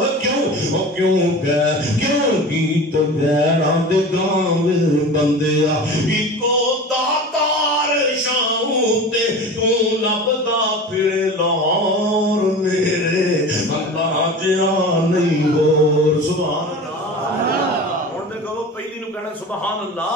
گیت غیران دے گاوے بندیا ایکو داتار شاہوں تے تو لبدا پھر لاہور میرے اللہ جیا نہیں ہو سبحان اللہ اور دیکھو پہلی نو کہنا سبحان اللہ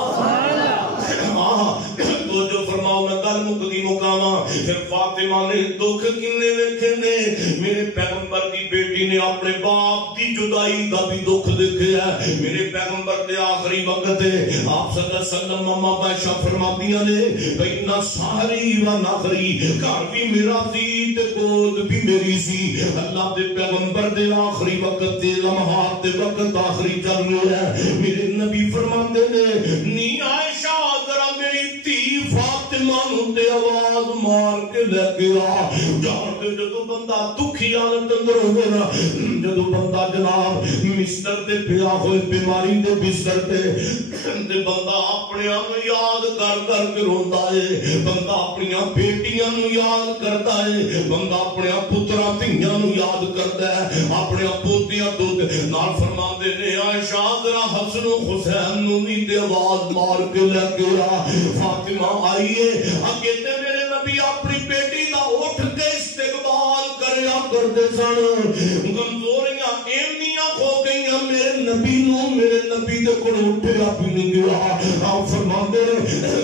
تو جو فرماؤ میں کل مقدی مقامہ پھر فاطمہ نے دکھ کنے ویکھے نے میرے پیغمبر دی بیٹی نے اپنے باپ دی جدائی دا بھی دکھ دیکھے ہے میرے پیغمبر دے آخری وقت ہے آپ صلی اللہ علیہ وسلم ماما بائشہ فرماتیاں نے بینہ ساری و نخری گھر بھی میرا سی تے گود بھی میری سی اللہ دے پیغمبر دے آخری وقت دے لمحات دے وقت آخری چل رہے ہیں میرے نبی فرماندے نے نی عائشہ ذرا میری تی فاطمہ نو تے آواز مار کے لے گیا جانتے جدو بندہ دکھی حالت اندر ہوئے نا جدو بندہ جناب مستر دے پیا ہوئے بیماری دے بستر دے بندہ اپنے آپ یاد کر کے روندا ہے بندہ اپنی بیٹیاں نو یاد کرتا ہے بندہ اپنے پتراں دھیاں نو یاد کرتا ہے اپنے پوتیاں دودھ نال فرماندے نے عائشہ ذرا حسن و حسین نو بھی تے آواز مار کے لے گیا فاطمہ آئیے اگے تے میرے نبی اپنی بیٹی دا اٹھ کے استقبال کریا کرتے سن کمزوریاں ایمنیاں ہو گئیاں میرے نبی دے کول اٹھیا بھی نہیں گیا آپ فرماندے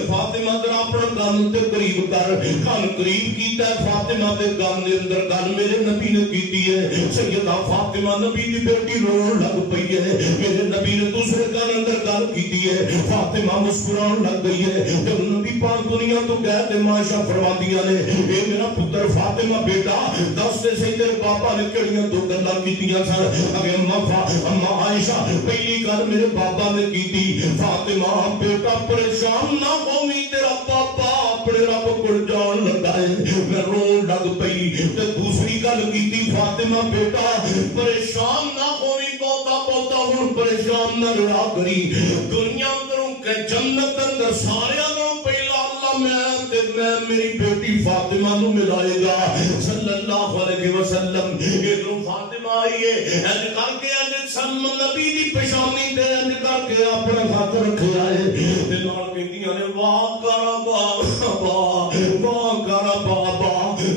فاطمہ ذرا اپنا گل تے قریب کر گل قریب کیتا ہے فاطمہ دے گل دے اندر گل میرے نبی نے کیتی ہے سیدہ فاطمہ نبی دی بیٹی رون لگ پئی ہے میرے نبی نے دوسرے گل اندر گل کیتی ہے فاطمہ مسکران لگ گئی ہے جب نبی پاک دنیا تو گئے تے ماشا فرماندیاں نے اے میرا پتر فاطمہ بیٹا دس تے صحیح تیرے پاپا نے کیڑیاں دو گلاں کیتیاں سن اگے اما عائشہ پہلی گل میرے پاپا نے کیتی فاطمہ بیٹا پریشان نہ ہوویں تیرا پاپا اپنے رب کول جان لگا ہے میں رون لگ پئی تے دوسری گل کیتی فاطمہ بیٹا پریشان نہ ہوویں بہتا ہن پریشان نہ رہا کری دنیا اندروں کہ جنت اندر سارے نوں پہلا اللہ میں میری بیٹی فاطمہ نو ملائے گا صلی اللہ علیہ وسلم ادھر فاطمہ آئیے انج کر کے انج سم نبی دی پیشانی تے انج کر کے اپنا ہاتھ رکھے آئے تے نال کہندیاں نے واہ کر بابا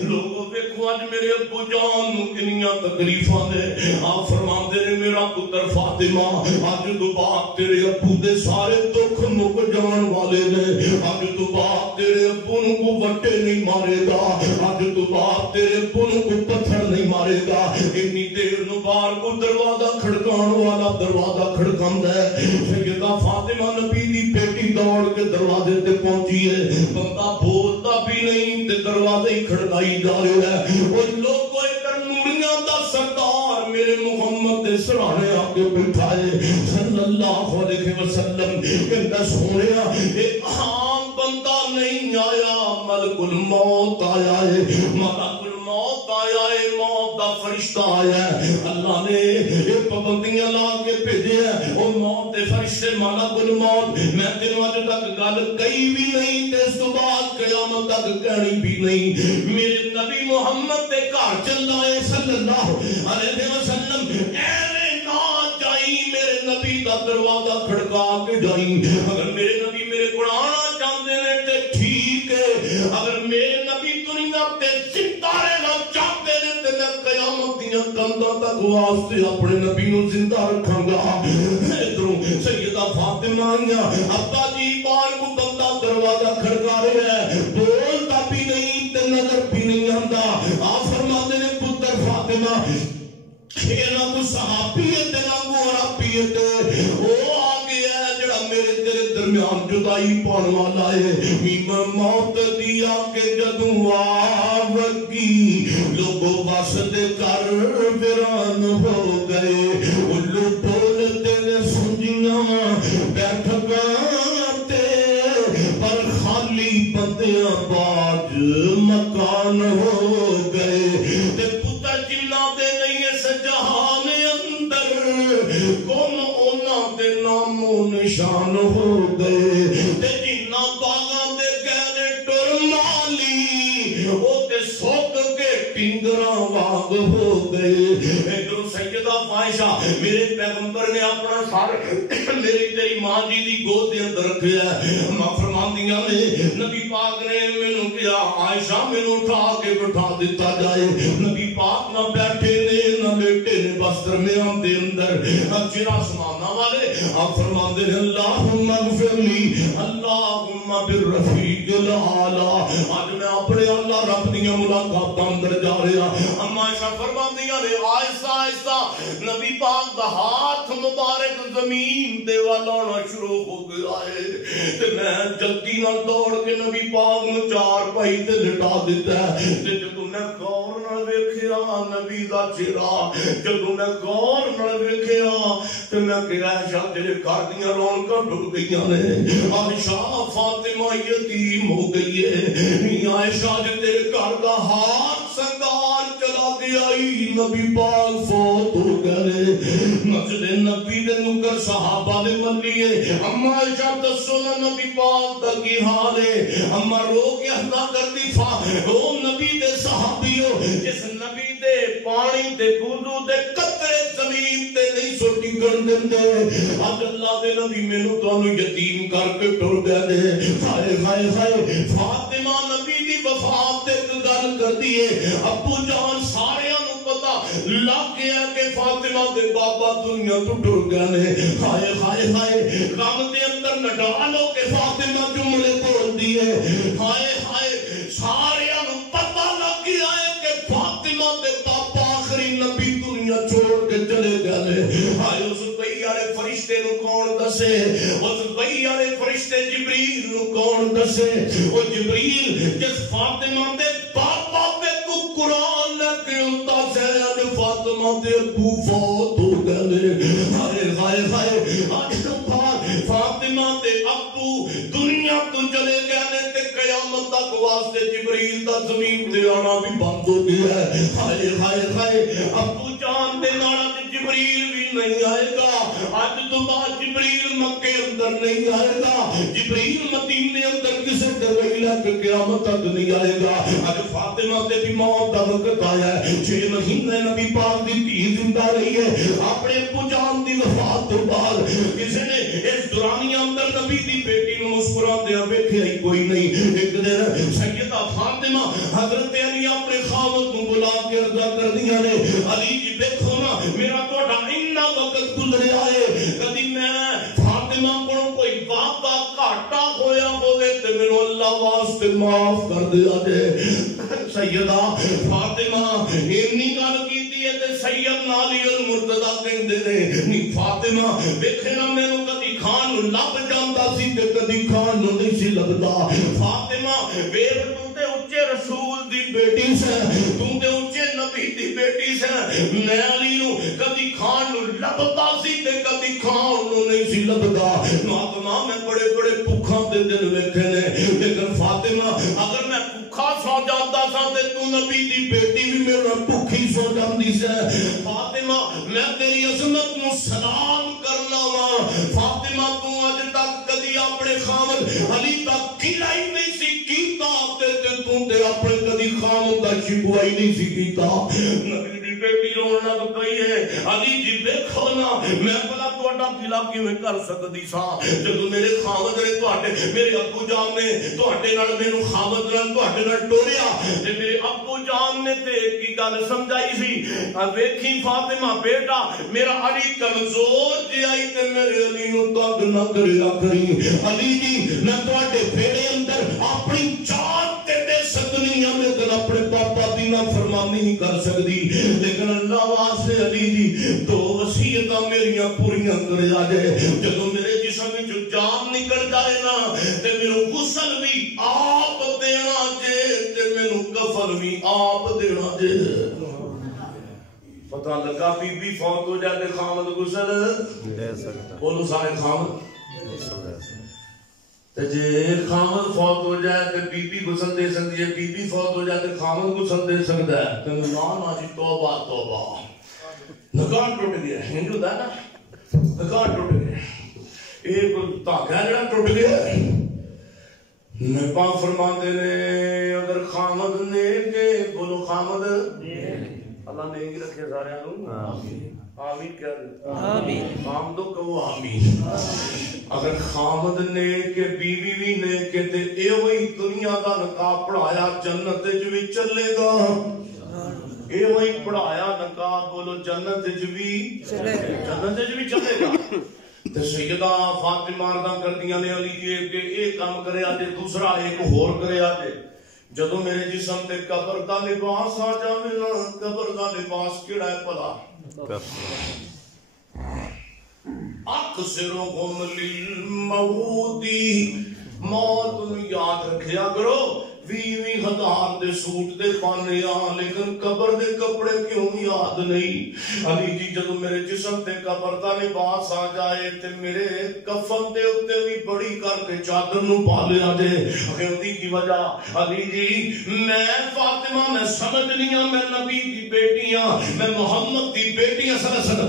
لوگوں دیکھو اج میرے ابو جان نو کنیاں تکلیفاں نے آپ فرماندے نے میرا پتر فاطمہ اج تو بعد تیرے ابو دے سارے دکھ مک جان والے نے اج تو بعد تیرے ابو نو کو وٹے نہیں مارے گا اج تو بعد تیرے ابو نو کو پتھر نہیں مارے گا اتنی دیر نو باہر کو دروازہ کھڑکان والا دروازہ کھڑکاندا ہے سیدہ فاطمہ نبی دی بیٹی دوڑ کے دروازے تے پہنچی ہے بندہ بولتا بھی نہیں تے دروازے ہی کھڑکائی جا رہا ہے وہ لوگ ادھر نوریاں دا سردار میرے محمد دے سرانے آ کے بیٹھا ہے صلی اللہ علیہ وسلم کہندا سونیا اے عام بندہ نہیں آیا ملک الموت آیا ہے ملک الموت آیا ہے موت دا فرشتہ آیا ہے اللہ نے یہ پابندیاں لا کے بھیجے ہیں وہ موت دے فرشتے ملک الموت میں تینوں اج تک گل کہی بھی نہیں تے اس تو بعد قیامت تک کہنی بھی نہیں میرے نبی محمد دے گھر چلا ہے صلی اللہ علیہ وسلم ایویں نہ جائی میرے نبی دا دروازہ کھڑکا کے جائی اگر میرے نبی میرے کو آنا چاہتے ہیں تے ٹھیک ہے اگر میرے نبی دنیا تے زندہ رہنا چاہتے ہیں تے میں قیامت دیاں کنداں تک واسطے اپنے نبی نو زندہ رکھاں گا ادھروں سیدہ فاطمہ آئیاں ابا جی بار کو بندہ دروازہ کھڑکا رہا ہے بولتا بھی نہیں تے نظر بھی نہیں آندا آپ فرماتے ہیں پتر فاطمہ کھینا کو صحابیت نہ کو عربیت او آ گیا ہے جڑا میرے تیرے درمیان جدائی پاؤن والا ہے میم موت دیا کہ جدوں آوگی لوگوں واسطے کر ویران ہو گئے الو بولتے نے سنجیاں بیٹھکاں تے پر خالی بندیاں باج مکان ہو گئے تے پتر جنہ دے نہیں اس جہان اندر کون اونا دے نام و نشان ہو گئے تے جنہ باغاں دے گہرے ٹر مالی او تے سوک کے ٹنگراں واگ ہو گئے ادھر سیدہ فائشہ میرے پیغمبر نے اپنا سر میری تیری ماں جی دی گود دے اندر رکھیا ہے ماں فرماندیاں نے نبی پاک نے مینوں کیا عائشہ مینوں اٹھا کے بٹھا دیتا جائے نبی پاک نہ بیٹھے نے نہ بیٹے نے بس درمیان دے اندر چرا سمانا والے آپ فرماندے ہیں اللہم اغفر لی اللہم بالرفیق الاعلی آج میں اپنے اللہ رب دیاں ملاقات اندر جا رہا اما عائشہ فرماندیاں نے آہستہ آہستہ نبی پاک دا ہاتھ مبارک زمین دے والانا شروع ہو گیا ہے تے میں جلدی نہ دوڑ کے نبی پاک نو چار پائی تے لٹا دیتا ہے تے جدوں میں غور نال ویکھیا نبی دا چہرہ جدوں میں غور نال ویکھیا تے میں کہ عائشہ تیرے گھر دیاں رونقاں ڈل گئیاں نے عائشہ فاطمہ یتیم ہو گئی ہے عائشہ جے تیرے گھر دا ہاتھ سنگار چلا گیا نبی پاک فوت ہو گئے مسجد نبی دے نکر صحابہ دے ملیے اما عائشہ دسو نا نبی پاک دا کی حال ہے اما رو کے ہندا کرتی او نبی دے صحابیوں جس نبی دے پانی دے وضو دے قطرے زمین تے نہیں سوٹی گن دندے اج اللہ دے نبی مینوں تانوں یتیم کر کے ٹر گئے ہائے ہائے ہائے فاطمہ نبی دی وفات تے گل کردی ہے ابو جان سارے نوں پتہ لگ گیا کہ فاطمہ دے بابا دنیا تو ٹر گئے نے ہائے ہائے ہائے غم دے اندر نڈالو کہ فاطمہ جملے بولدی ہے ہائے ہائے سارے نوں پتہ لگ گیا ہے کہ فاطمہ دے بابا آخری نبی دنیا چھوڑ کے چلے گئے ہائے اس بھئی والے فرشتے نو کون دسے اس بھئی والے فرشتے جبریل نو کون دسے او جبریل جس فاطمہ دے بابا پہ کو قرآن لے کے سے فاطمہ دے ابو فوت ہو گئے ہائے ہائے ہائے آج فاطمہ دے ابو دنیا تو چلے گئے تے قیامت تک واسطے جبریل دا زمین تے آنا بھی بند ہو گیا ہے ہائے ہائے ہائے ابو جان دے نال جبریل بھی نہیں آئے گا. آج تو بعد جبریل مکے اندر نہیں آئے گا, جبریل مدینے اندر کسی ڈرویلا کے قیامت تک نہیں آئے گا. آج فاطمہ تے بھی موت دا وقت آیا ہے. 6 مہینے نبی پاک دی دھی زندہ رہی ہے. اپنے ابو جان دی وفات تو بعد کسی نے اس دورانیہ اندر نبی دی بیٹی نو مسکراتے ویکھیا ہی کوئی نہیں. ایک دن سیدہ فاطمہ حضرت علی اپنے خاوند کو بلا کے عرض کردیاں نے, علی جی دیکھو نا میرا تہاڈا اتنا وقت گزریا ہے, کدی میں فاطمہ کو کوئی وعدہ گھاٹا ہویا ہوے تے مینوں اللہ واسطے معاف کر دیا جے. سیدہ فاطمہ اینی گل کیتی ہے تے سیدنا علی المرتضی کہندے نے نہیں فاطمہ ویکھے نا مینوں کدی کھان نوں لب جاندا سی تے کدی کھان نوں نہیں سی لبدا. فاطمہ ویکھ تو تے اونچے رسول دی بیٹی سے, تو تے اونچے نبی دی بیٹی سے, میں علی نوں کدی کھان نوں لبدا سی تے کدی کھان نوں نہیں سی لبدا. فاطمہ میں بڑے بڑے بھوکھاں دے دن ویکھے نے, لیکن فاطمہ اگر میں بھوکھا سو جاتا سا تے تو نبی دی بیٹی بھی میرے بھوکھی سو جاندی سے. فاطمہ میں تیری عظمت نو سلام کرنا وا. فاطمہ تو اج تک کدی اپنے خاوند علی دا قلعہ ہی نہیں سی کیتا تے تو تے اپنے کدی خاوند دا شکوہ ہی نہیں سی کیتا. نبی دی بیٹی رون لگ پئی ہے, علی جی دیکھو نا میں بلا تہاڈا قلعہ کیویں کر سکدی سا جدوں میرے خاوند نے تہاڈے میرے ابو جان نے تہاڈے نال مینوں خاوند نال تہاڈے نال ٹوریا تے میرے ابو جان نے تے ایک ہی گل سمجھائی سی, ویکھی فاطمہ بیٹا میرا علی کمزور جی آئی تے میرے علی نوں تنگ نہ کریا کری. علی جی میں تہاڈے بیڑے اندر اپنی جان تے دے سکدی ہاں لیکن اپنے پاپا دی نافرمانی نہیں کر سکدی. لیکن اللہ واسطے علی جی دو وصیتاں میریاں پوریاں کریا جے. جدوں میرے جسم وچ جان نکل جائے نا تے مینوں غسل بھی آپ دینا جے تے مینوں کفن بھی آپ دینا جے. پتہ لگا بی بی فوت ہو جائے خامد غسل لے سکتا, بولو سارے خامد تے جے خامد فوت ہو جائے تے بی بی غسل دے سکتی ہے, بی بی فوت ہو جائے تے خامد غسل دے سکتا ہے. تے نا جی توبہ توبہ نگاہ ٹوٹ گیا. ہندو دا نا نگاہ ٹوٹ گیا, ایک دھاگا جڑا ٹوٹ گیا. نبی فرماتے نے اگر خامد نے کے بولو خامد اللہ نے ہی رکھے سارے آمین کہہ رہے آمین خامدو کہو آمین. اگر خامد نے کے بیوی بھی نے کے تے اے وہی دنیا دا نکاح پڑھایا جنت جو بھی چلے گا. اے وہی پڑھایا نکاح بولو جنت جو بھی چلے گا. تے سیدہ فاطمہ عرض کردیاں نے علی جی کہ ایک کام کرے آجے دوسرا ایک ہور کرے آجے. جدو میرے جسم تے قبر دا لباس آ جاوے نا, قبر دا لباس کیڑا ہے پلا اکثرهم للموت, موت نو یاد رکھیا کرو. 20,000 دے سوٹ دے پانے آ لیکن قبر دے کپڑے کیوں یاد نہیں. علی جی جدو میرے جسم تے قبر دا لباس آ جائے تے میرے کفن دے اتے بھی بڑی کر کے چادر نو پا لیا جے. خیوتی کی وجہ علی جی میں فاطمہ میں سمجھ نہیں ہوں, میں نبی دی بیٹیاں, میں محمد دی بیٹیاں سن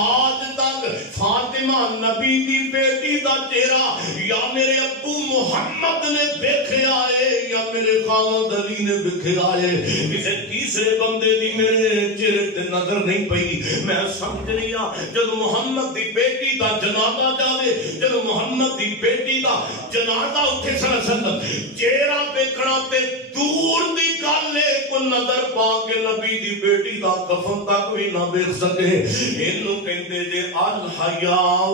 آج تک فاطمہ نبی دی بیٹی دا چہرہ یا میرے ابو محمد نے دیکھے آئے یا میرے خاوند علی نے دیکھے آئے. کسی تیسرے بندے دی میرے چہرے تے نظر نہیں پئی. میں سمجھ لیا جب محمد دی بیٹی دا جنازہ جاوے, جب محمد دی بیٹی دا جنازہ اٹھے سن چہرہ دیکھنا تے دور دی گل ہے, کو نظر پا کے نبی دی بیٹی دا کفن تک بھی نہ دیکھ سکے. اینو کہندے جے الحیاء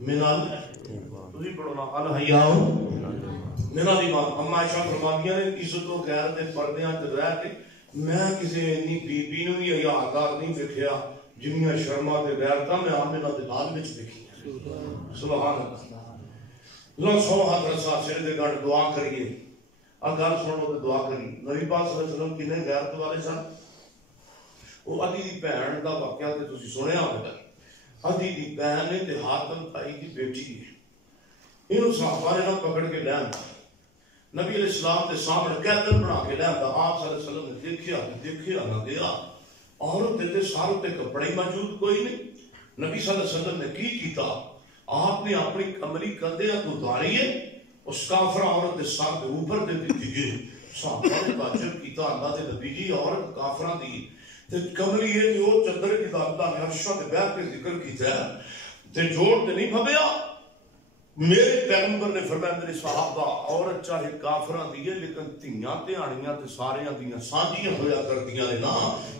من تسی پڑھو نا الحیاء میرا دیوان. اما عائشہ فرماندیاں نے عزت و غیرت دے پردیاں تے رہ کے میں کسی اتنی بی بی نو بھی حیاءدار نہیں دیکھیا جنیاں شرما تے غیرتاں میں آمنہ دے لال وچ دیکھی. سبحان اللہ. لو سو حضرت صاحب سر دے گھر دعا کریے, اگر سنو تے دعا کری. نبی پاک صلی اللہ علیہ وسلم کنے غیرت والے سن. وہ علی دی بہن دا واقعہ تے تسی سنیا ہوگا. علی دی بہن نے تے حاتم تائی دی بیٹی ہے, انہوں صحابہ نے پکڑ کے لے آندا نبی علیہ السلام کے سامنے قیدر بنا کے لے آندا. آپ صلی اللہ علیہ وسلم نے دیکھیا نہ گیا عورت دے سر تے کپڑے موجود کوئی نہیں. نبی صلی اللہ علیہ وسلم نے کی کیتا؟ آپ نے اپنی کمری کندھیاں تو اتاری ہے اس کافر عورت دے سر دے اوپر دے دتی گئی. صحابہ نے تعجب کیتا اللہ دے نبی جی عورت کافراں دی تے کمری ہے کہ وہ چادر کی اللہ نے عرش تے بیٹھ کے ذکر کیتا ہے تے جوڑ تے نہیں پھبیا. میرے پیغمبر نے فرمایا میرے صحابہ عورت چاہے کافراں دی ہے لیکن تھیاں دہاڑیاں تے ساریاں دیاں سانجیاں ہویا کردیاں نے نا.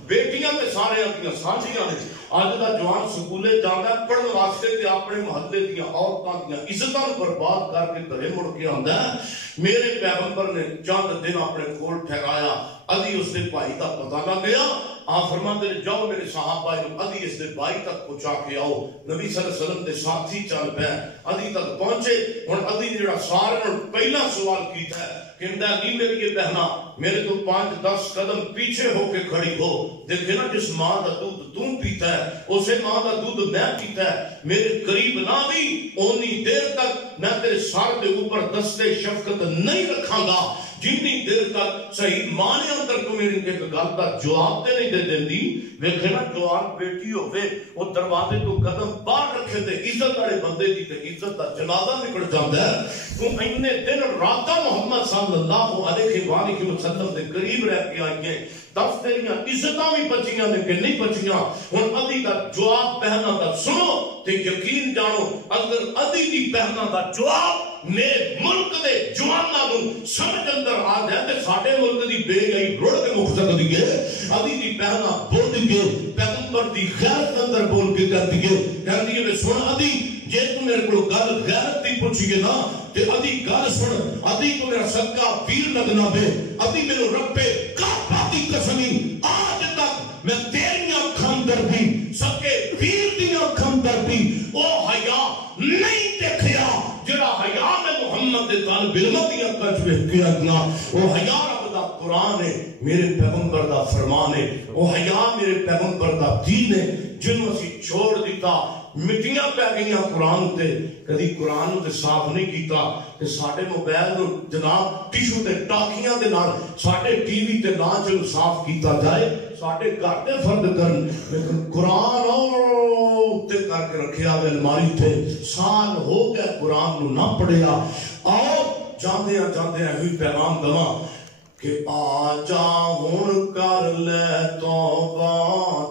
بیٹیاں تے ساریاں دیاں سانجیاں نے. اج دا جوان سکولے جاندا پڑھن واسطے تے اپنے محلے دیاں عورتاں دیاں عزتاں برباد کر کے گھرے مڑ کے آندا ہے. میرے پیغمبر نے چند دن اپنے کول ٹھہرایا. ادھی اس دے بھائی دا پتہ نہ لیا. آپ فرماتے ہیں جاؤ میرے صحابہ ادھی اس دے بھائی تک پہنچا کے آؤ. نبی صلی اللہ علیہ وسلم دے ساتھی چل پے ادھی تک پہنچے. ہن ادھی جڑا سارے پہلا سوال کیتا ہے کہندا نہیں میری یہ بہنا میرے تو 5-10 قدم پیچھے ہو کے کھڑی ہو. دیکھے نا جس ماں دا دودھ تم پیتا ہے اسے ماں دا دودھ میں پیتا ہے. میرے قریب نہ بھی اونی دیر تک میں تیرے سر دے اوپر دستے شفقت نہیں رکھاں گا جتنی دیر تک صحیح ماں نے اندر کو میری ایک گل کا جواب تے نہیں دے دیندی. ویکھے نا جوان بیٹی ہوے وہ دروازے تو قدم باہر رکھے تے عزت والے بندے دی تے عزت دا جنازہ نکل جاندا ہے. تو اینے دن رات محمد صلی اللہ علیہ وآلہ وسلم دے قریب رہ کے آئی ہیں. دس تیریاں عزتاں بھی بچیاں نے کہ نہیں بچیاں. ہن ادھی دا جواب بہنا دا سنو تے یقین جانو اگر ادھی دی بہنا دا جواب میرے ملک دے جواناں نوں سمجھ اندر آ جائے تے ساڈے ملک دی بے گئی رڑ کے مک سکدی ہے. ادھی دی بہنا بول دی پیغمبر دی غیرت اندر بول کے کہتی ہے کہندی ہے سن ادھی جے تو میرے کو گل غیرت دی پوچھی گے نا تے ادھی گل سن. ادھی کو میرا صدقہ پیر لگنا پے. ادھی میرے رب کعبہ دی قسمی آج تک میں تیریاں کھندر بھی سکے پیر دیاں کھندر بھی او حیا نہیں دیکھیا جڑا حیا میں محمد دے طالب علم دیاں کچھ ویکھ کے اگنا. او حیا رب دا قرآن ہے میرے پیغمبر دا فرمان ہے. او حیا میرے پیغمبر دا دین ہے جنوں اسی چھوڑ دیتا مٹیاں پہ گئیاں قرآن تے کدی قرآن تے صاف نہیں کیتا کہ ساڈے موبائل نو جناب ٹیشو تے ٹاکیاں دے نال ساڈے ٹی وی تے لانچ نو صاف کیتا جائے. ساڈے گھر دے فرد کرن لیکن قرآن تے کر کے رکھیا وے الماری تے سال ہو گئے قرآن نو نہ پڑھیا. آؤ جاندیاں جاندیاں ہوئی پیغام دواں کہ آ جا ہن کر لے توبہ.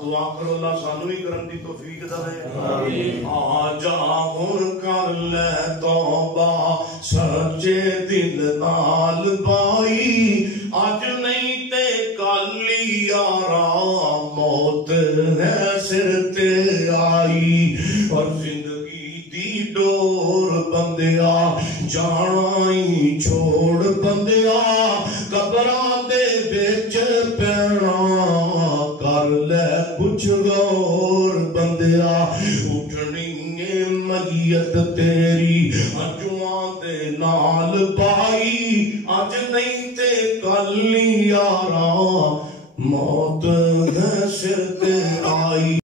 دعا کرو اللہ سانو ہی کرن دی توفیق دے. آ جا ہن کر لے توبہ سچے دل نال بائی اج نہیں تے کل یارا موت ہے سر تے آئی. اور زندگی دی ڈور بندیا جانا ہی چھوڑ بندیا قبراں دے وچ پینا کر لے کچھ غور بندیا. اٹھنی ہے میت تیری اجواں دے نال پائی اج نہیں تے کل یارا موت ہے سر تے آئی.